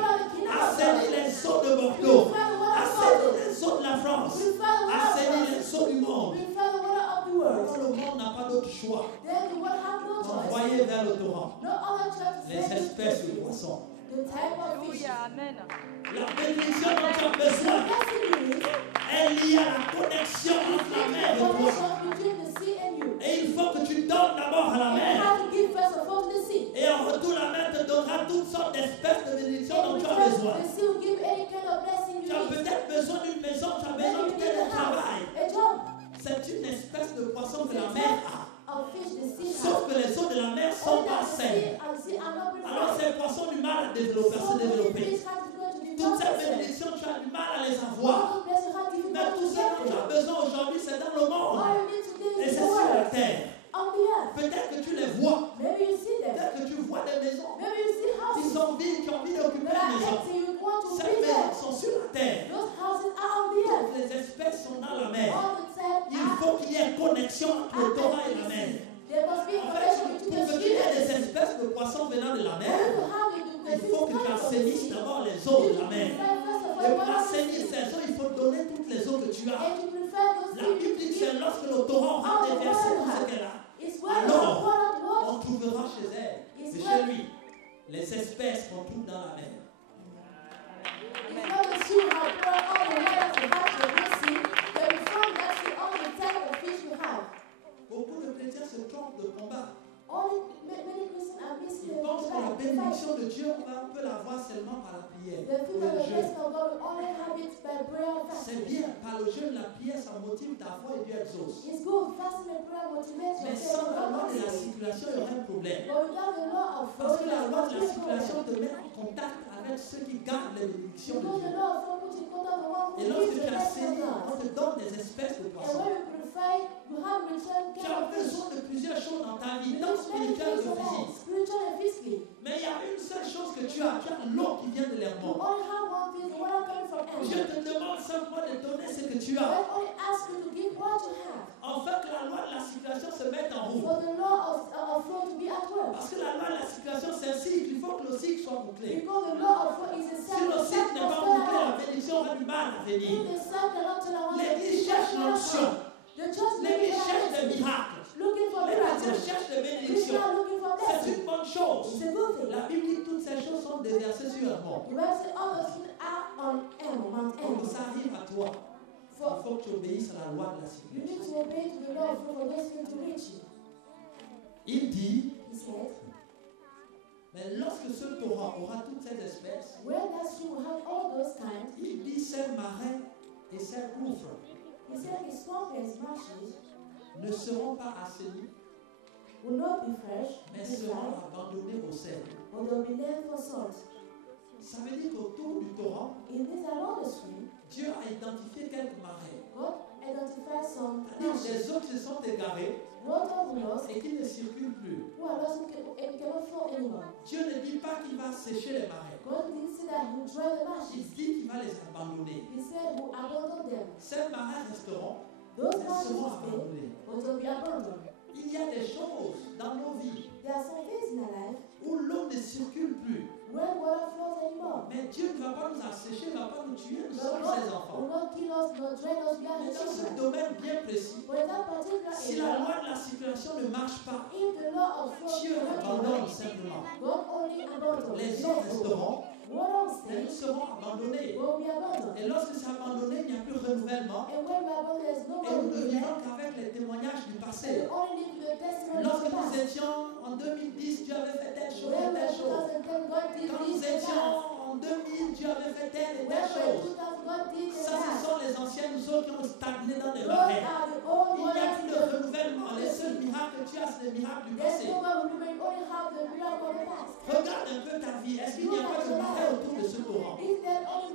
assainir les eaux de Bordeaux, assainir les eaux de la France, assainir les eaux du monde. Alors le monde n'a pas d'autre choix d'envoyer vers le torrent les espèces de poissons. Amen. La bénédiction dont tu as besoin est liée à la connexion entre la mer et toi. Et il faut que tu donnes d'abord à la mer. Et en retour, la mer te donnera toutes sortes d'espèces de bénédictions dont tu as besoin. Tu as peut-être besoin d'une maison, tu as besoin peut-être d'un travail. C'est une espèce de poisson que la mer a. Sauf que les eaux de la mer sont pas saines. Alors ces poissons ont du mal à développer, à se développer. Toutes ces bénédictions, tu as du mal à les avoir. Mais tout ce dont tu as besoin aujourd'hui, c'est dans le monde. Et c'est sur la terre. Peut-être que tu les vois. Peut-être que tu vois des maisons qui sont vides, qui ont envie d'occuper une maison. Ces maisons sont sur la terre. Toutes les espèces sont dans la mer. Il faut qu'il y ait connexion entre le torrent et la mer. En fait, pour que tu aies des espèces de poissons venant de la mer, il faut que tu assainisses d'abord les eaux de la mer. Et pour assainir ces eaux, il faut donner toutes les eaux que tu as. La Bible dit que c'est lorsque le torrent va déverser tout ce qu'elle a, alors on trouvera chez elle et chez lui les espèces qu'on trouve dans la mer. Beaucoup de chrétiens se trompent de combat. Ils pensent que la bénédiction de Dieu, on peut l'avoir seulement par la prière. C'est bien, par le jeûne, la prière, ça motive ta foi et Dieu exauce. Mais sans la loi de la circulation, il y aurait un problème. Parce que la loi de la circulation te met en contact avec ceux qui gardent les bénédictions de Dieu. Et lorsque tu as saisi, on te donne des espèces de poissons. Tu as besoin de plusieurs choses dans ta vie, tant spirituelle que physique. Mais il y a une seule chose que tu as l'eau qui vient de l'herbe. Dieu te demande simplement de donner ce que tu as. Afin que la loi de la circulation se mette en route. Parce que la loi de la circulation, c'est un cycle. Il faut que le cycle soit bouclé. Si le cycle n'est pas bouclé, la bénédiction aura du mal à venir. L'église cherche l'onction. L'église cherche des miracles. Les chrétiens cherchent des bénédictions. C'est une bonne chose. La Bible dit que toutes ces choses sont déversées sur un mont. Quand ça arrive foi, il faut que tu obéisses à la loi de la You need circulation. to obey to the law for those things to reach you. Il dit, He said, mais lorsque ce torrent aura toutes ces espèces, when that stream will have all those kinds, il dit ces marais et ces gouffres he said his swamps, marshes, ne seront pas assainis, will not be fresh, mais seront abandonnés au sel. but they will be left for salt. Ça veut dire qu'autour du torrent, In this along the stream, Dieu a identifié quelques marais. God identified some C'est-à-dire marshes, des eaux qui se sont égarées water who lost, et qui ne circulent plus. who are lost and cannot flow anymore. Dieu ne dit pas qu'il va sécher les marais. God didn't say that he will dry the Il marshes. dit qu'il va les abandonner. He said he will abandon them. Ces marais resteront, Those mais marshes seront will stay, abandonnés. but they will be abandoned. Il y a des choses dans nos vies There are some things in our life où l'eau ne circule plus. where water flows anymore. Mais Dieu ne va pas nous assécher, ne va pas nous tuer, nous But sommes God ses will enfants. not kill us, not drain us, we are Mais his dans ce children. domaine bien précis, But in that particular si la area, loi de la circulation ne marche pas, if the law of flow Dieu cannot abandonne work, simplement. God only abandons. Les eaux resteront, Water will mais nous stay, serons abandonnés. will be abandoned. Et lorsque c'est abandonné, il n'y a plus de renouvellement. And when we abandon, there's no Et more nous ne regret. vivons qu'avec les témoignages du And we passé. only live the testimony of Lorsque the nous past. étions en 2010, Dieu avait fait telle chose et When we telle were chose. 2010, God did Quand nous this and étions that. en 2000, Dieu avait fait telle et When telle we were chose. 2000, God did Ça, and ce that. sont les anciennes eaux qui ont stagné dans les Those marais. are the old Il n'y a plus de waters. renouvellement. Les seuls miracles que tu as, c'est les miracles du There's passé. no more renewal, you only have the miracle of the past. Regarde un peu ta vie. Est-ce qu'il n'y a pas de marais autour de ce torrent? Is there only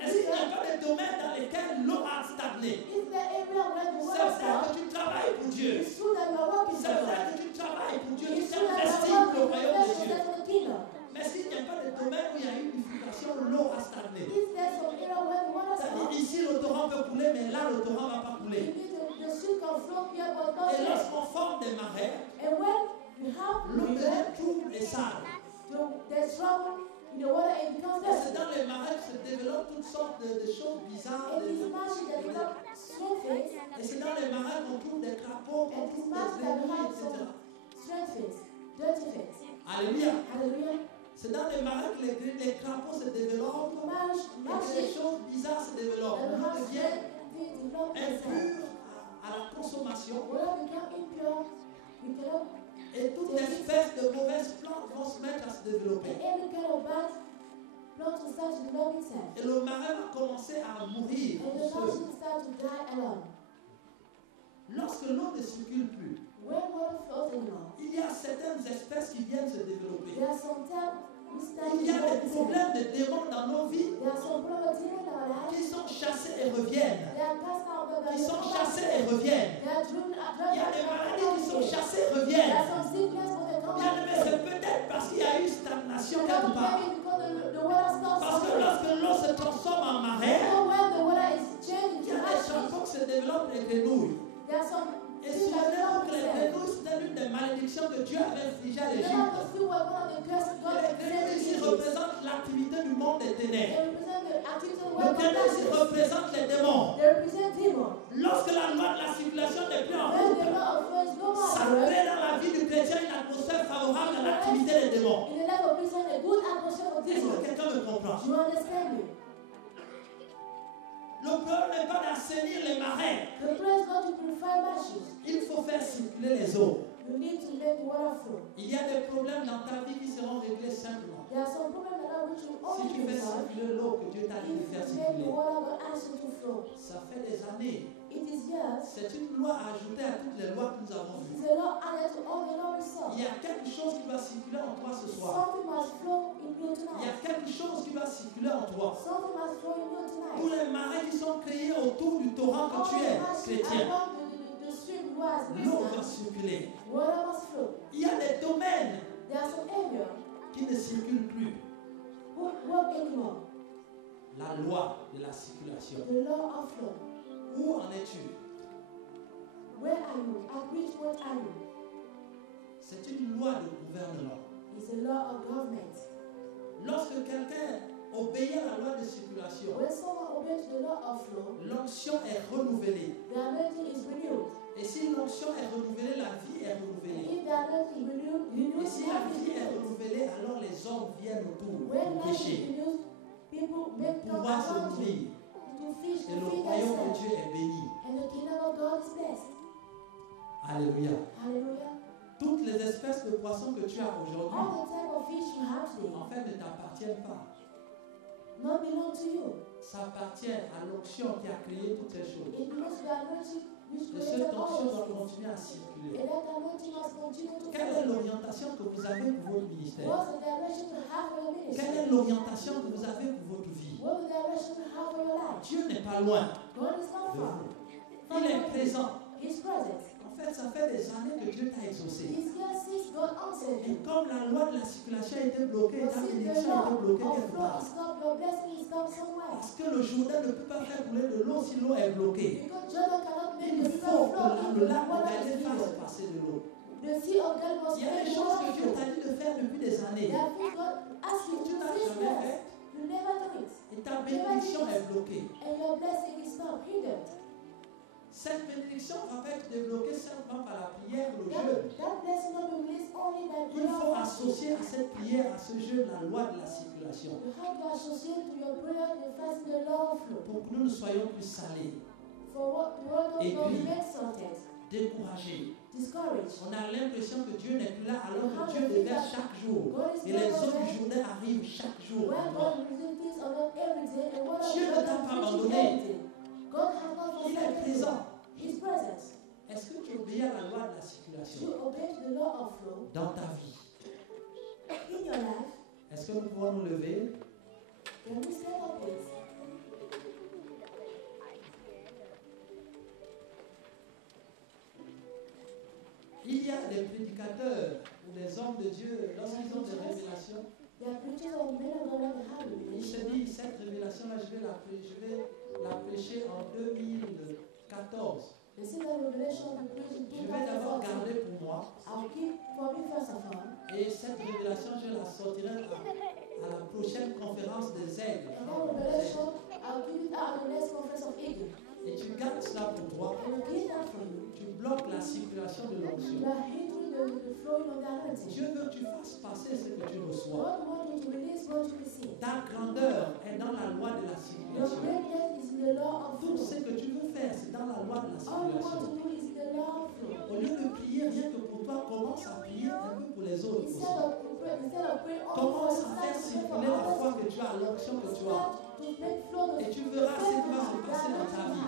Est-ce qu'il n'y a pas de domaines dans lesquels l'eau a stagné? is there area where the C'est water vrai stops? que tu travailles pour Dieu. It's true that you are working C'est for vrai God. que tu travailles pour Dieu. Tu It's true that t'investis you are pour le working royaume de Dieu. for the kingdom. Mais s'il n'y a pas de domaine où il y a eu une bifurcation, l'eau a stagné. Is there some area where the water C'est-à-dire stops? ici le torrent peut couler, mais là le torrent ne va pas You couler. need the stream can flow here but not Et there. lorsqu'on forme des marais, And when you have l'eau river, devient trouble et sale. there's trouble in the water and it becomes Et c'est dirty. dans les marais que se développent toutes sortes de choses bizarres. And these marshes that become strong things, Et c'est dans les marais qu'on trouve des crapauds, qu'on and trouve these des marshes that grenouilles, become etc. some strange things, dirty things. Alléluia. Hallelujah. C'est dans les marais que les crapauds se développent Marshes, et que des choses bizarres se développent. that L'eau have devient strange things develop inside. impure à la consommation. Water become impure, you cannot, Et toute espèce de mauvaises plantes vont se mettre à se développer. and every kind of bad plant will start to develop itself. Et le marais va commencer à mourir. And the marsh will start to die alone. Lorsque l'eau ne circule plus, When water flows anymore, il y a certaines espèces qui viennent se développer. there are some times we start to Il y a develop des itself. problèmes de démons dans nos vies There are some problems in our life. qui sont chassés et reviennent. They are cast out by Qui the sont Lord. chassés et reviennent. They are driven out. Il y a des maladies qui sont chassées et There reviennent. are some sickness when they come Bien out. aimé, c'est peut-être parce qu'il y a eu stagnation quelque Not part. maybe because the water stops Parce que somewhere. lorsque l'eau se transforme en marais, So when the water is changing il y to a des ashes, champons qui se développent les grenouilles. there are some Et things that souvenez-vous develop que les themselves. grenouilles, c'était l'une des malédictions que Dieu avait infligées à The l'Égypte. Lord of you were one of the curses God Et les had grenouilles sent ici to Egypt. représentent l'activité du monde des They ténèbres. represent the activity of the Le world of grenouille ici darkness. représente les démons. They represent demons. Lorsque la loi de la circulation n'est plus en When the route, law of flow is no more ça at work, crée dans la vie du chrétien une atmosphère favorable à l'activité des démons. in the life of Christian, a good atmosphere of Est-ce que demons. quelqu'un me comprend? You understand me? Le problème n'est pas d'assainir les marais. The prayer is not to purify marshes. Il faut faire circuler les eaux. You need to let the water flow. Il y a des problèmes dans ta vie qui seront réglés simplement. There are some problems in life which you Si only tu fais resolve circuler l'eau que Dieu t'a dit de if faire you let the circuler. water God asks you to flow. Ça fait des années. It is years. C'est une loi ajoutée à toutes les lois que nous avons vues. It's a law added to all the law we saw. Il y a quelque chose qui va circuler en toi ce soir. Something must flow in you Il y a tonight. quelque chose qui va circuler en toi. Something must flow in you tonight. Tous les marais qui sont créés autour du torrent que All tu the es, marshes chrétien, around the stream you are as l'eau va Christian, circuler. water must flow. Il y a des domaines There are some areas qui ne circulent plus. who work anymore. La loi de la circulation. The law of flow. Où en es-tu? Where are you? At which point are you? C'est une loi de gouvernement. It's a law of government. Lorsque quelqu'un obéit à la loi de circulation, When someone obeys the law of flow, l'onction est renouvelée. the anointing is renewed. Et si l'onction est renouvelée, la vie est And renouvelée. if the anointing is renewed, Et si la life is vie est renewed. renouvelée, alors les hommes viennent autour When pour life is pécher, renewed, people pour make come pouvoir se around you nourrir to fish et to blessed. Alléluia. Hallelujah. Toutes les espèces de poissons que tu as aujourd'hui, All the type of fish you have today en fait, ne t'appartiennent pas. not belong to you. Ça appartient à l'onction qui a créé toutes ces choses. It belongs to the anointing which Et created cette all onction doit those things. continuer à circuler. And that anointing must continue to Quelle est flow. l'orientation que vous avez pour votre ministère? What's the direction to have for your Quelle ministry? est l'orientation que vous avez pour votre vie? What's the direction to have for your life? Dieu n'est pas loin God is not de far. vous. Il est présent. He's present. En fait, ça fait des années que Dieu t'a exaucé. He's here since God answered Et you. comme la loi de la circulation a été bloquée, But ta since the bénédiction a été law bloquée of quelque flow part. is stopped, your blessing is stopped somewhere. Parce que le Jourdain ne peut pas faire couler de l'eau si l'eau est bloquée. Because Jordan cannot make Il the river faut flow que if le the lac de water Galilée is fasse filled. passer de l'eau. The sea of God must Il y a make des the choses que water Dieu flow. t'a dit de faire depuis des années. There are things God asks you Tu to n'as do jamais this. fait. You never do it. Et ta bénédiction est bloquée. And your blessing is not hindered. Cette bénédiction va pas être débloquée seulement par la prière ou le That jeûne. blessing will be released only by Il faut prayer. associer à cette prière, à ce jeûne, la loi de la circulation. You have to associate to your prayer and fasting the law of flow. Pour que nous ne soyons plus salés, For what the word of Et God puis- makes salted, découragés. discouraged. On a l'impression que Dieu n'est plus là alors que Dieu déverse chaque jour. God is Et les not autres there. journées arrivent chaque jour. When God reveals things on earth every day, and what Dieu ne t'a pas abandonné. God has not Il est forsaken you. présent. He's present. Est-ce que tu obéis à la loi de la circulation You obey to the law of flow dans ta vie? in your life. Est-ce que nous pouvons nous lever? Can we stand up, please? Il y a des prédicateurs ou des hommes de Dieu, lorsqu'ils ont des révélations, There are preachers of men of God that have ils se revelation. disent, cette révélation-là, je vais la prêcher en 2014. They see that revelation will be preached in Je vais d'abord 2014. garder pour moi. I'll keep for me first of all. Et cette révélation, je la sortirai à la prochaine conférence des aigles. And that revelation, I'll give it out at the next conference of Eagle. Et tu gardes cela pour toi. I will keep that for you. Tu bloques la circulation de You l'onction. are hindering the flowing of the anointing. Dieu veut que tu fasses passer ce que tu reçois. God wants you to release what you receive. Ta grandeur est dans la loi de la Your circulation. greatness is in the law of Tout flow. ce que tu veux faire, c'est dans la loi de la All you want circulation. to do is in the law of flow. Au lieu de prier rien que pour toi, commence à prier un peu pour les autres aussi. Instead of praying only for Commence yourself, à faire circuler la foi que tu as, l'onction que tu as. start to make flow the Et tu verras ce qui va se passer dans ta vie.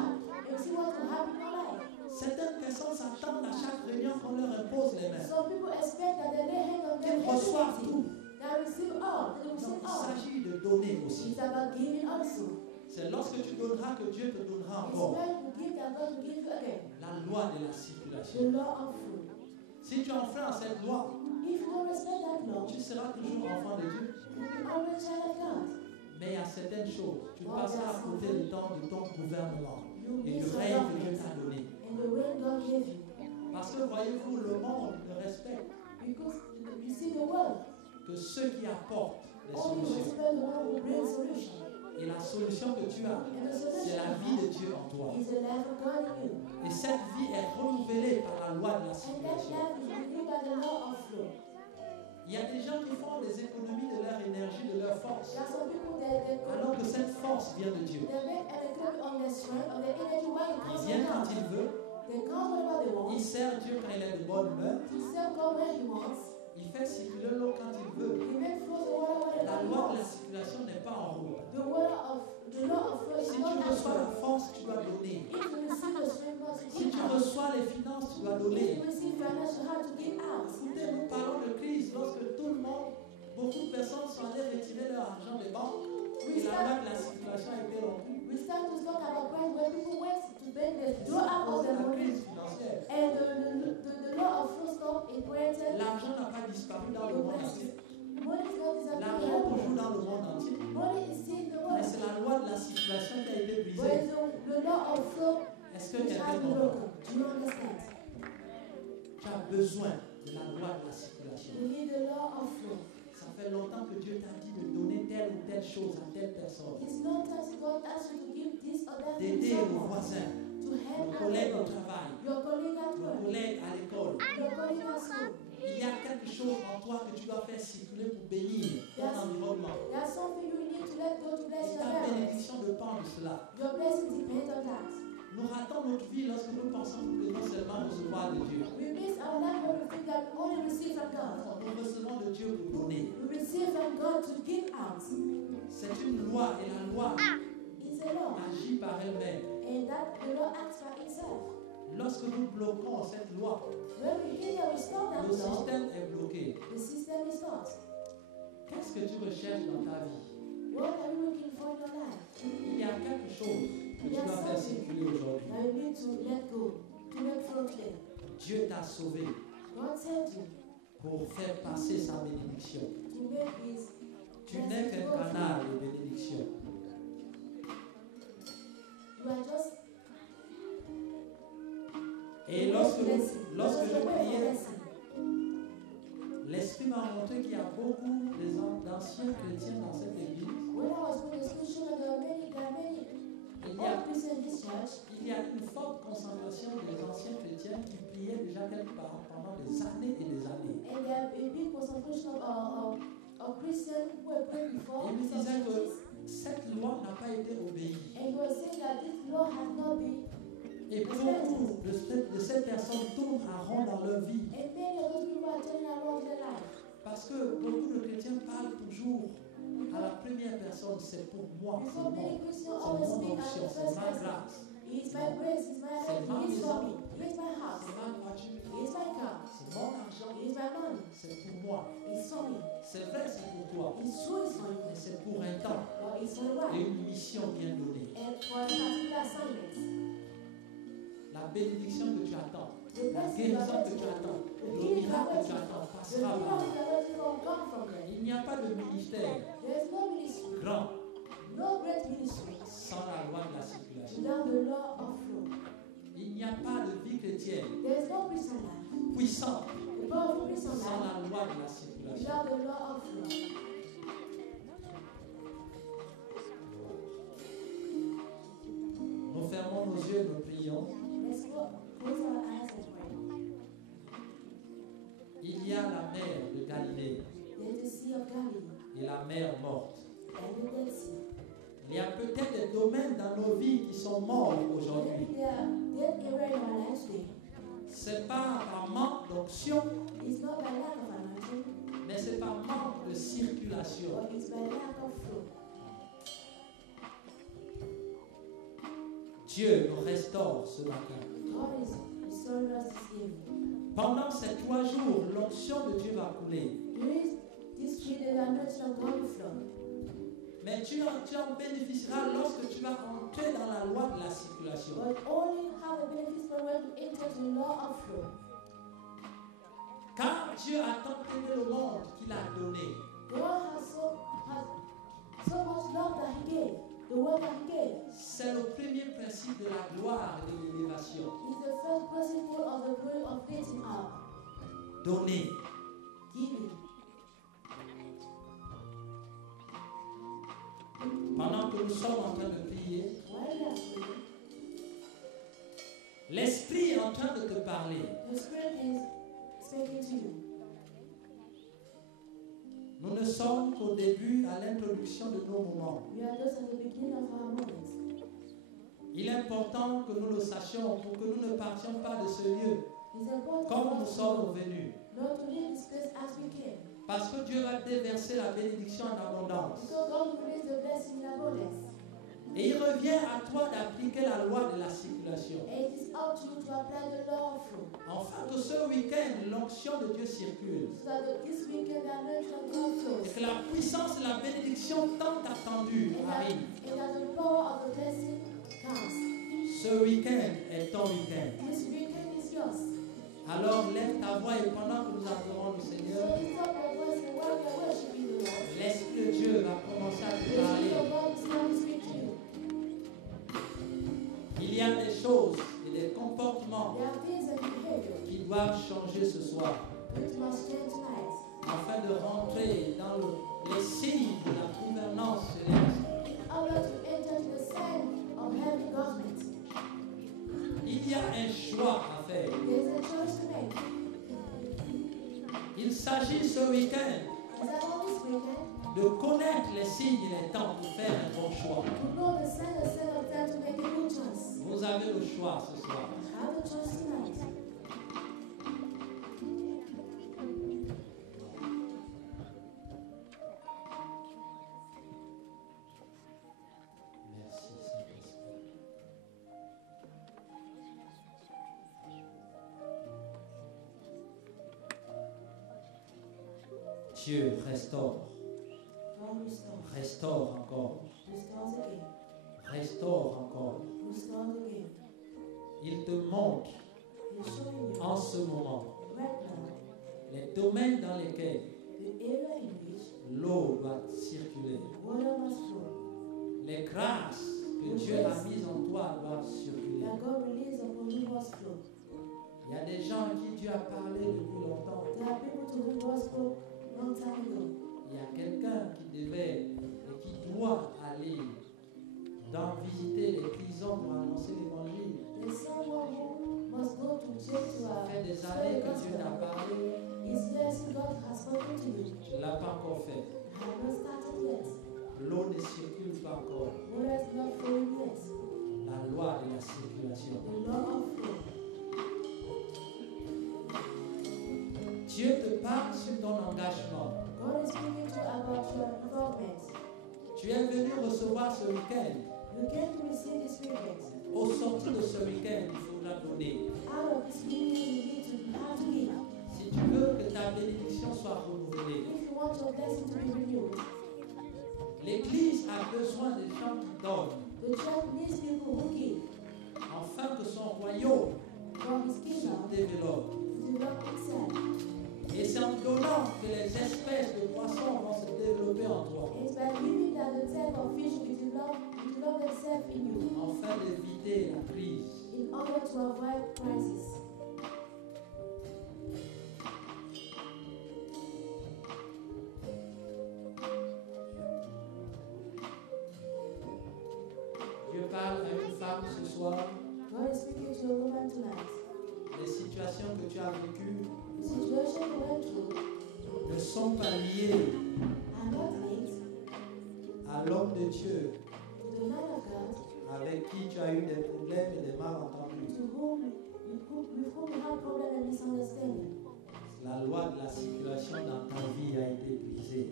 and see what will happen in your life. Certaines personnes s'attendent à chaque réunion qu'on leur impose les mains. Some people expect that they lay hands on them Qu'ils reçoivent every tout. meeting. They receive all. They Donc receive il all. s'agit de donner aussi. It's about giving also. C'est lorsque tu donneras que Dieu te donnera It's encore when you give that God will give you again. la loi de la circulation. The law of flow. Si tu enfreins cette loi, If you don't respect that law, tu seras toujours enfant de Dieu. you will always child of God. Mais il y a certaines choses, tu passeras à côté du temps de ton gouvernement You et miss du your règne que Dieu government t'a donné. and the way God gave you. Parce que voyez-vous, le monde ne respecte Because you see the world. que ceux qui apportent des Only solutions. respect the one who brings solution. Et la solution que tu as, And the c'est solution la vie de Dieu en toi. is the life of God in you. Et cette vie est renouvelée par la loi de la And that circulation. life is renewed by the law of flow. Il y a des gens qui font des économies de leur énergie, de leur force, There are some people that alors que cette force vient de Dieu. they make an economy on their strength, on their energy, while it Il comes vient from quand God. il veut, They come whenever they want. il sert Dieu quand il est de bonne humeur, He serve God when he wants. il fait circuler l'eau quand il veut. He makes flow the water whenever La he loi de la wants. circulation n'est pas en route. The law of flow is Si not tu reçois la actual. force, tu dois donner. If you receive the strength, God to Si give tu out. reçois les finances, tu dois If donner. you receive financial help to give out. Écoutez, nous parlons de crise lorsque tout le monde, beaucoup de personnes sont allées retirer leur argent des banques et la loi de la circulation a été rompue. We start to talk about Christ when people went to beg the C'est draw à out cause of de their la money. crise financière. And the law of flow stop it granted. L'argent n'a pas disparu dans le monde entier. Money is not L'argent est disappearing. toujours dans le monde entier. Money is still in the Mais world. c'est la loi de la circulation qui a été But brisée. it's the law of flow Est-ce que which has quelqu'un been comprend? broken. Do you understand? Tu as besoin de la loi de la circulation. We need the law of flow. Ça fait longtemps que Dieu t'a dit de donner telle ou telle chose à telle personne. It's not that God asks you to give this or that to D'aider le someone. voisin, To le help collègue au another. travail, Your colleague at le work. collègue à l'école. Your colleague at school. Il y a quelque chose en toi que tu dois faire circuler pour bénir ton environnement. There's something you need to let go to bless Et your ta parents. bénédiction dépend de cela. Your blessing depends on that. Nous ratons notre vie lorsque nous pensons que nous pouvons seulement recevoir de Dieu. We miss our life when we think that we only receive from God. Nous recevons de Dieu pour donner. We receive from God to give out. C'est une loi et la loi It's a law. agit par elle-même. And that the law acts by itself. Lorsque nous bloquons cette loi, When we hear we stop that le law, système est bloqué. the system is stopped. Qu'est-ce que tu recherches dans ta vie? What are you looking for in your life? Il y a quelque chose que tu dois faire circuler aujourd'hui. Now you need to let go, to let flow clear. Dieu t'a sauvé God saved you pour faire passer sa bénédiction. to make his Tu n'es qu'un canal de bénédiction. You are just Et lorsque je priais, l'Esprit m'a montré qu'il y a beaucoup d'anciens chrétiens dans cette église. when I was with the scripture, there are many old Christians in this church. Il y a une forte concentration des anciens chrétiens qui priaient déjà quelque part pendant des années et des années. And there are a big concentration of Christians who were praying before. Il me some disait churches. que cette loi n'a pas été obéie. And he was saying that this law has not been. Et beaucoup de ces personnes tournent à rond dans leur vie. And many of those people are turning around their life. Parce que beaucoup de chrétiens parlent toujours à la première personne. C'est pour moi, c'est Because many mon Christians always speak as option, the c'est first ma person. grâce, It's my grace, it's my c'est ma life, it's for me, maison, it's my house, c'est ma voiture, it's my car, c'est mon argent, it's my money, c'est pour moi. it's for me. C'est vrai, c'est pour toi. It's true, it's for Mais you, c'est pour un temps but it's for a et while. une mission bien donnée. And for a particular assignment. La bénédiction que tu attends, The la blessing you are guérison que waiting tu for, attends, the le healing you are miracle que tu waiting attends for, the passera par miracle là. you are waiting for will come from there. Il n'y a pas de ministère There is no ministry, grand no great ministry sans la loi de la circulation. without the law of flow. Il n'y a pas de vie chrétienne There is no Christian life, puissante the powerful Christian sans life, la loi de la circulation. without the law of flow. Nous fermons nos yeux, nous prions. Let's go, close our eyes and pray. Il y a la mer de Galilée There is the Sea of Galilee et la mer morte. and the Dead Sea. Il y a peut-être des domaines dans nos vies qui sont morts aujourd'hui. Maybe there are dead areas in our lives today. C'est pas par manque d'onction, It's not by lack of anointing, mais c'est par manque de circulation. but it's by lack of flow. Dieu nous restaure ce matin. God is restoring us this evening. Pendant ces 3 jours, l'onction de Dieu va couler. During this 3 days, the anointing of God will flow. Mais tu en bénéficieras lorsque tu vas entrer dans la loi de la circulation. But only have a benefit for when you enter the law of flow. Car Dieu a tant aimé le monde qu'il a donné. God has so much love that He gave, the word that He gave. C'est le premier principe de la gloire et de l'élévation. Is the first principle of the glory of lifting up, Donner. giving. Pendant que nous sommes en train de prier, While you are praying, l'Esprit est en train de te parler. the Spirit is speaking to you. Nous ne sommes qu'au début, à l'introduction de nos moments. We are just at the beginning of our moments. Il est important que nous le sachions pour que nous ne partions pas de ce lieu It's important comme for nous us to sommes know venus. not to leave this place as we came. Parce que Dieu va déverser la bénédiction en abondance. Because God will release the blessing in abundance. Et il revient à toi d'appliquer la loi de la circulation. And it is up to you to apply the law of flow. Afin que ce week-end, l'onction de Dieu circule. So that this weekend the anointing of God Et flows. que la puissance et la bénédiction tant attendue arrivent. And that the power of the blessing comes. Ce week-end est ton week-end. This weekend is yours. Alors lève ta voix et pendant que nous adorons le So Seigneur, lift up your voice and while we are worshiping the Lord, l'Esprit de Dieu va commencer à the te Spirit parler. of God is now speaking to you. Il y a des choses et des comportements There are things and behavior qui doivent changer ce soir which must change tonight. afin de rentrer dans les signes de la gouvernance céleste. In order to enter to the sign of heavenly government, Il y a un choix à faire. there is a choice to make. Il s'agit ce week-end As I know this weekend, de connaître les signes et les temps pour faire un bon choix. to know the sign of time to make a good choice. Vous avez le choix ce soir. Have a choice tonight. Merci Saint-Esprit. Dieu restaure. God restores. Restaure encore. Restores again. Restaure encore. Restores again. Il te montre He's showing you en ce moment right now les domaines dans lesquels the area in which l'eau va circuler. water must flow. Les grâces que Dieu a mises en toi doivent circuler. That God released upon you must flow. Il y a des gens à qui Dieu a parlé depuis longtemps. There are people to whom God spoke long time ago. Il y a quelqu'un qui devait et qui doit aller visiter les prisons pour annoncer l'évangile. There's someone who must go to jail to Ça fait des spread années the que Dieu t'a gospel. parlé. It's years God has spoken to you. Tu ne l'as pas encore fait. Have not started yet. L'eau ne circule pas encore. Water is not flowing yet. La loi de la circulation. The law of flow. Dieu te parle sur ton engagement. God is speaking to you about your involvement. Tu es venu recevoir ce week-end. You came to receive this weekend. Au sortir de ce week-end, il faudra donner. Out of this weekend, you need to have to give. Si tu veux que ta bénédiction soit renouvelée, If you want your blessing to be renewed, l'Église a besoin des gens qui donnent, the church needs people who give afin que son royaume for His se kingdom développe. to develop itself. Et c'est en donnant que les espèces de poissons vont se développer en toi, It's by giving that the type of fish will develop themselves in you afin d'éviter la crise. in order to avoid crisis. Dieu parle à une femme ce soir. God is speaking to a woman tonight. Les situations que tu as vécues The situation you went through ne sont pas liées are not linked à l'homme de Dieu to the man of God avec qui tu as eu des problèmes et des malentendus. with whom you have problem and misunderstanding. La loi de la circulation dans ta vie a été brisée.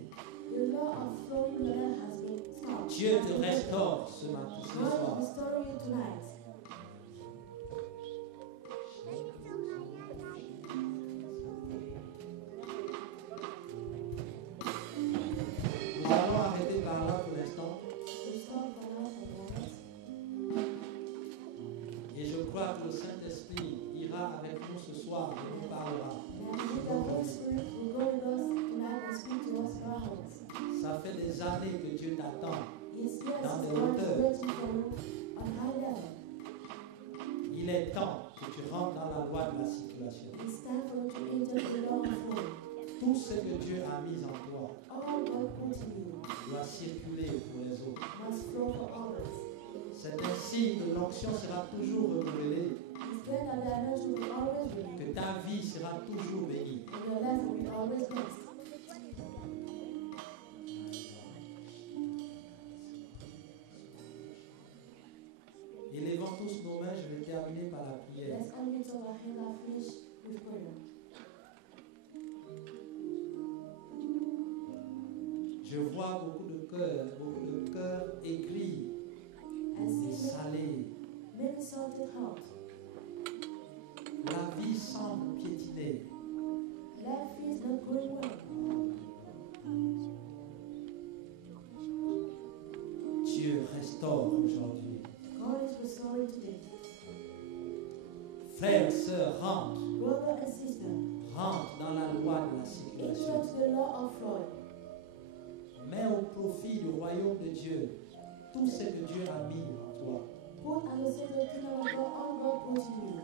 The law of flowing water has been stopped. Dieu te restaure ce matin, ce God soir. is restoring you tonight. Nous allons arrêter par là pour l'instant. We stop for now for a moment. Et je crois que le Saint-Esprit ira avec nous ce soir et nous parlera. And I believe the Holy Spirit will go with us tonight and speak to us in our hearts. Ça fait des années que Dieu t'attend. Yes, Dans yes, des God is hauteurs. waiting for you on high level. Il est temps que tu rentres dans la loi de la circulation. It's time for you to enter the law of flow. Tout ce que Dieu a mis en toi All God puts in you doit circuler pour les autres. must flow for others. C'est ainsi que l'onction sera toujours renouvelée, It's then that the anointing will always be que ta vie sera toujours bénie. and your life will be always blessed. Élevons tous nos mains, je vais terminer par la prière. Let's all lift up our hands and finish with prayer. Je vois beaucoup de cœurs aigris I et see salés. many salted hearts. La vie semble piétiner. Life is not going well. Dieu restaure aujourd'hui. God is restoring today. Frères, sœurs, rentre Brother and sister, dans la loi de la enter circulation. to the law of flow. Mets au profit du royaume de Dieu tout ce que Dieu a mis en toi. Put and receive the kingdom of God, all God puts in you.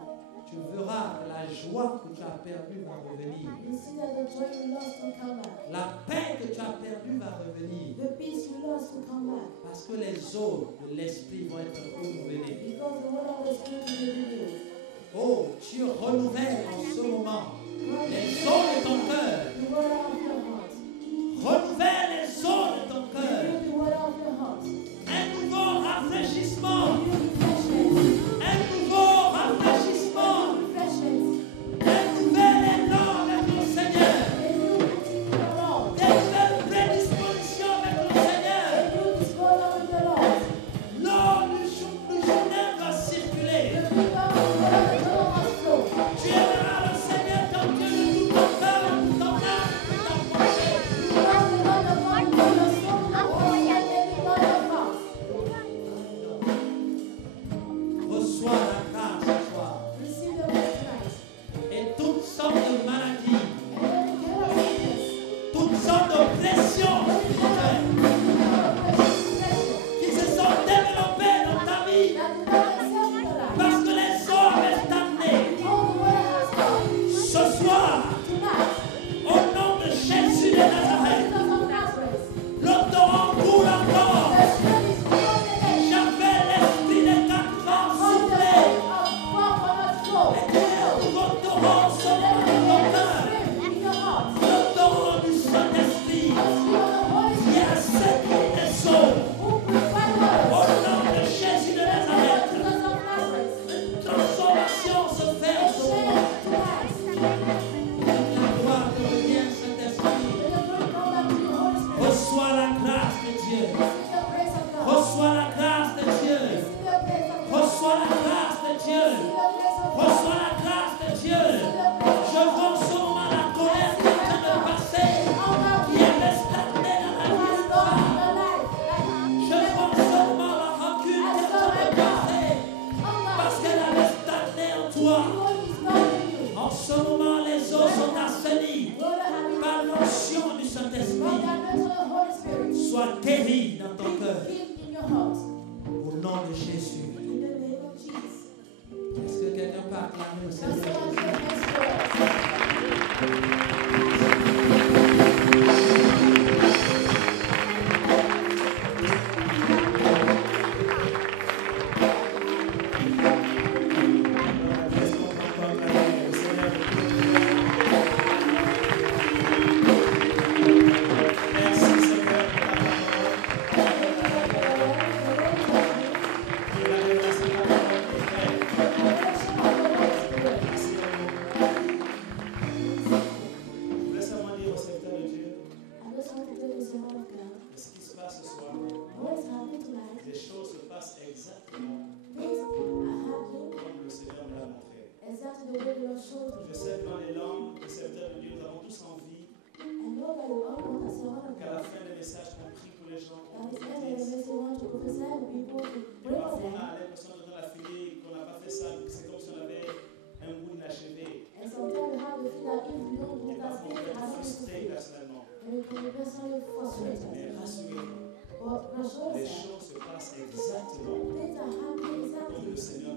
Tu verras que la joie que tu as perdue va revenir. You see that the joy you lost will come back. La paix que tu as perdue va revenir. The peace you lost will come back. Parce que les eaux de l'esprit vont être renouvelées. Because the word of the Spirit will be renewed. Oh, Dieu renouvelle en ce moment God les eaux de ton cœur. the word of your heart. Renouvelle les eaux de ton cœur. Renew the word of your heart. Un nouveau rafraîchissement. Renew refreshment. Un Dieu. Reçois la grâce de Dieu. Je vois en ce moment la colère qui est en train de passer, qui est stagné dans la vie de femme. Je vois en ce moment la rancune qui est en train de passer, parce qu'elle avait stagné en toi. En ce moment, les eaux sont assainies par l'onction du Saint-Esprit. Sois guéri dans ton cœur. Au nom de Jésus. Est-ce que quelqu'un peut acclamer le Seigneur Je sais que dans les langues, les serviteurs de Dieu, nous avons tous envie qu'à la fin des messages qu'on prie pour les gens, qu'on parfois on a l'impression de dans la filer, qu'on n'a pas fait ça, c'est comme si on avait un goût inachevé. Et parfois on peut être frustré personnellement. Mais rassurez-vous, les choses se passent exactement comme le Seigneur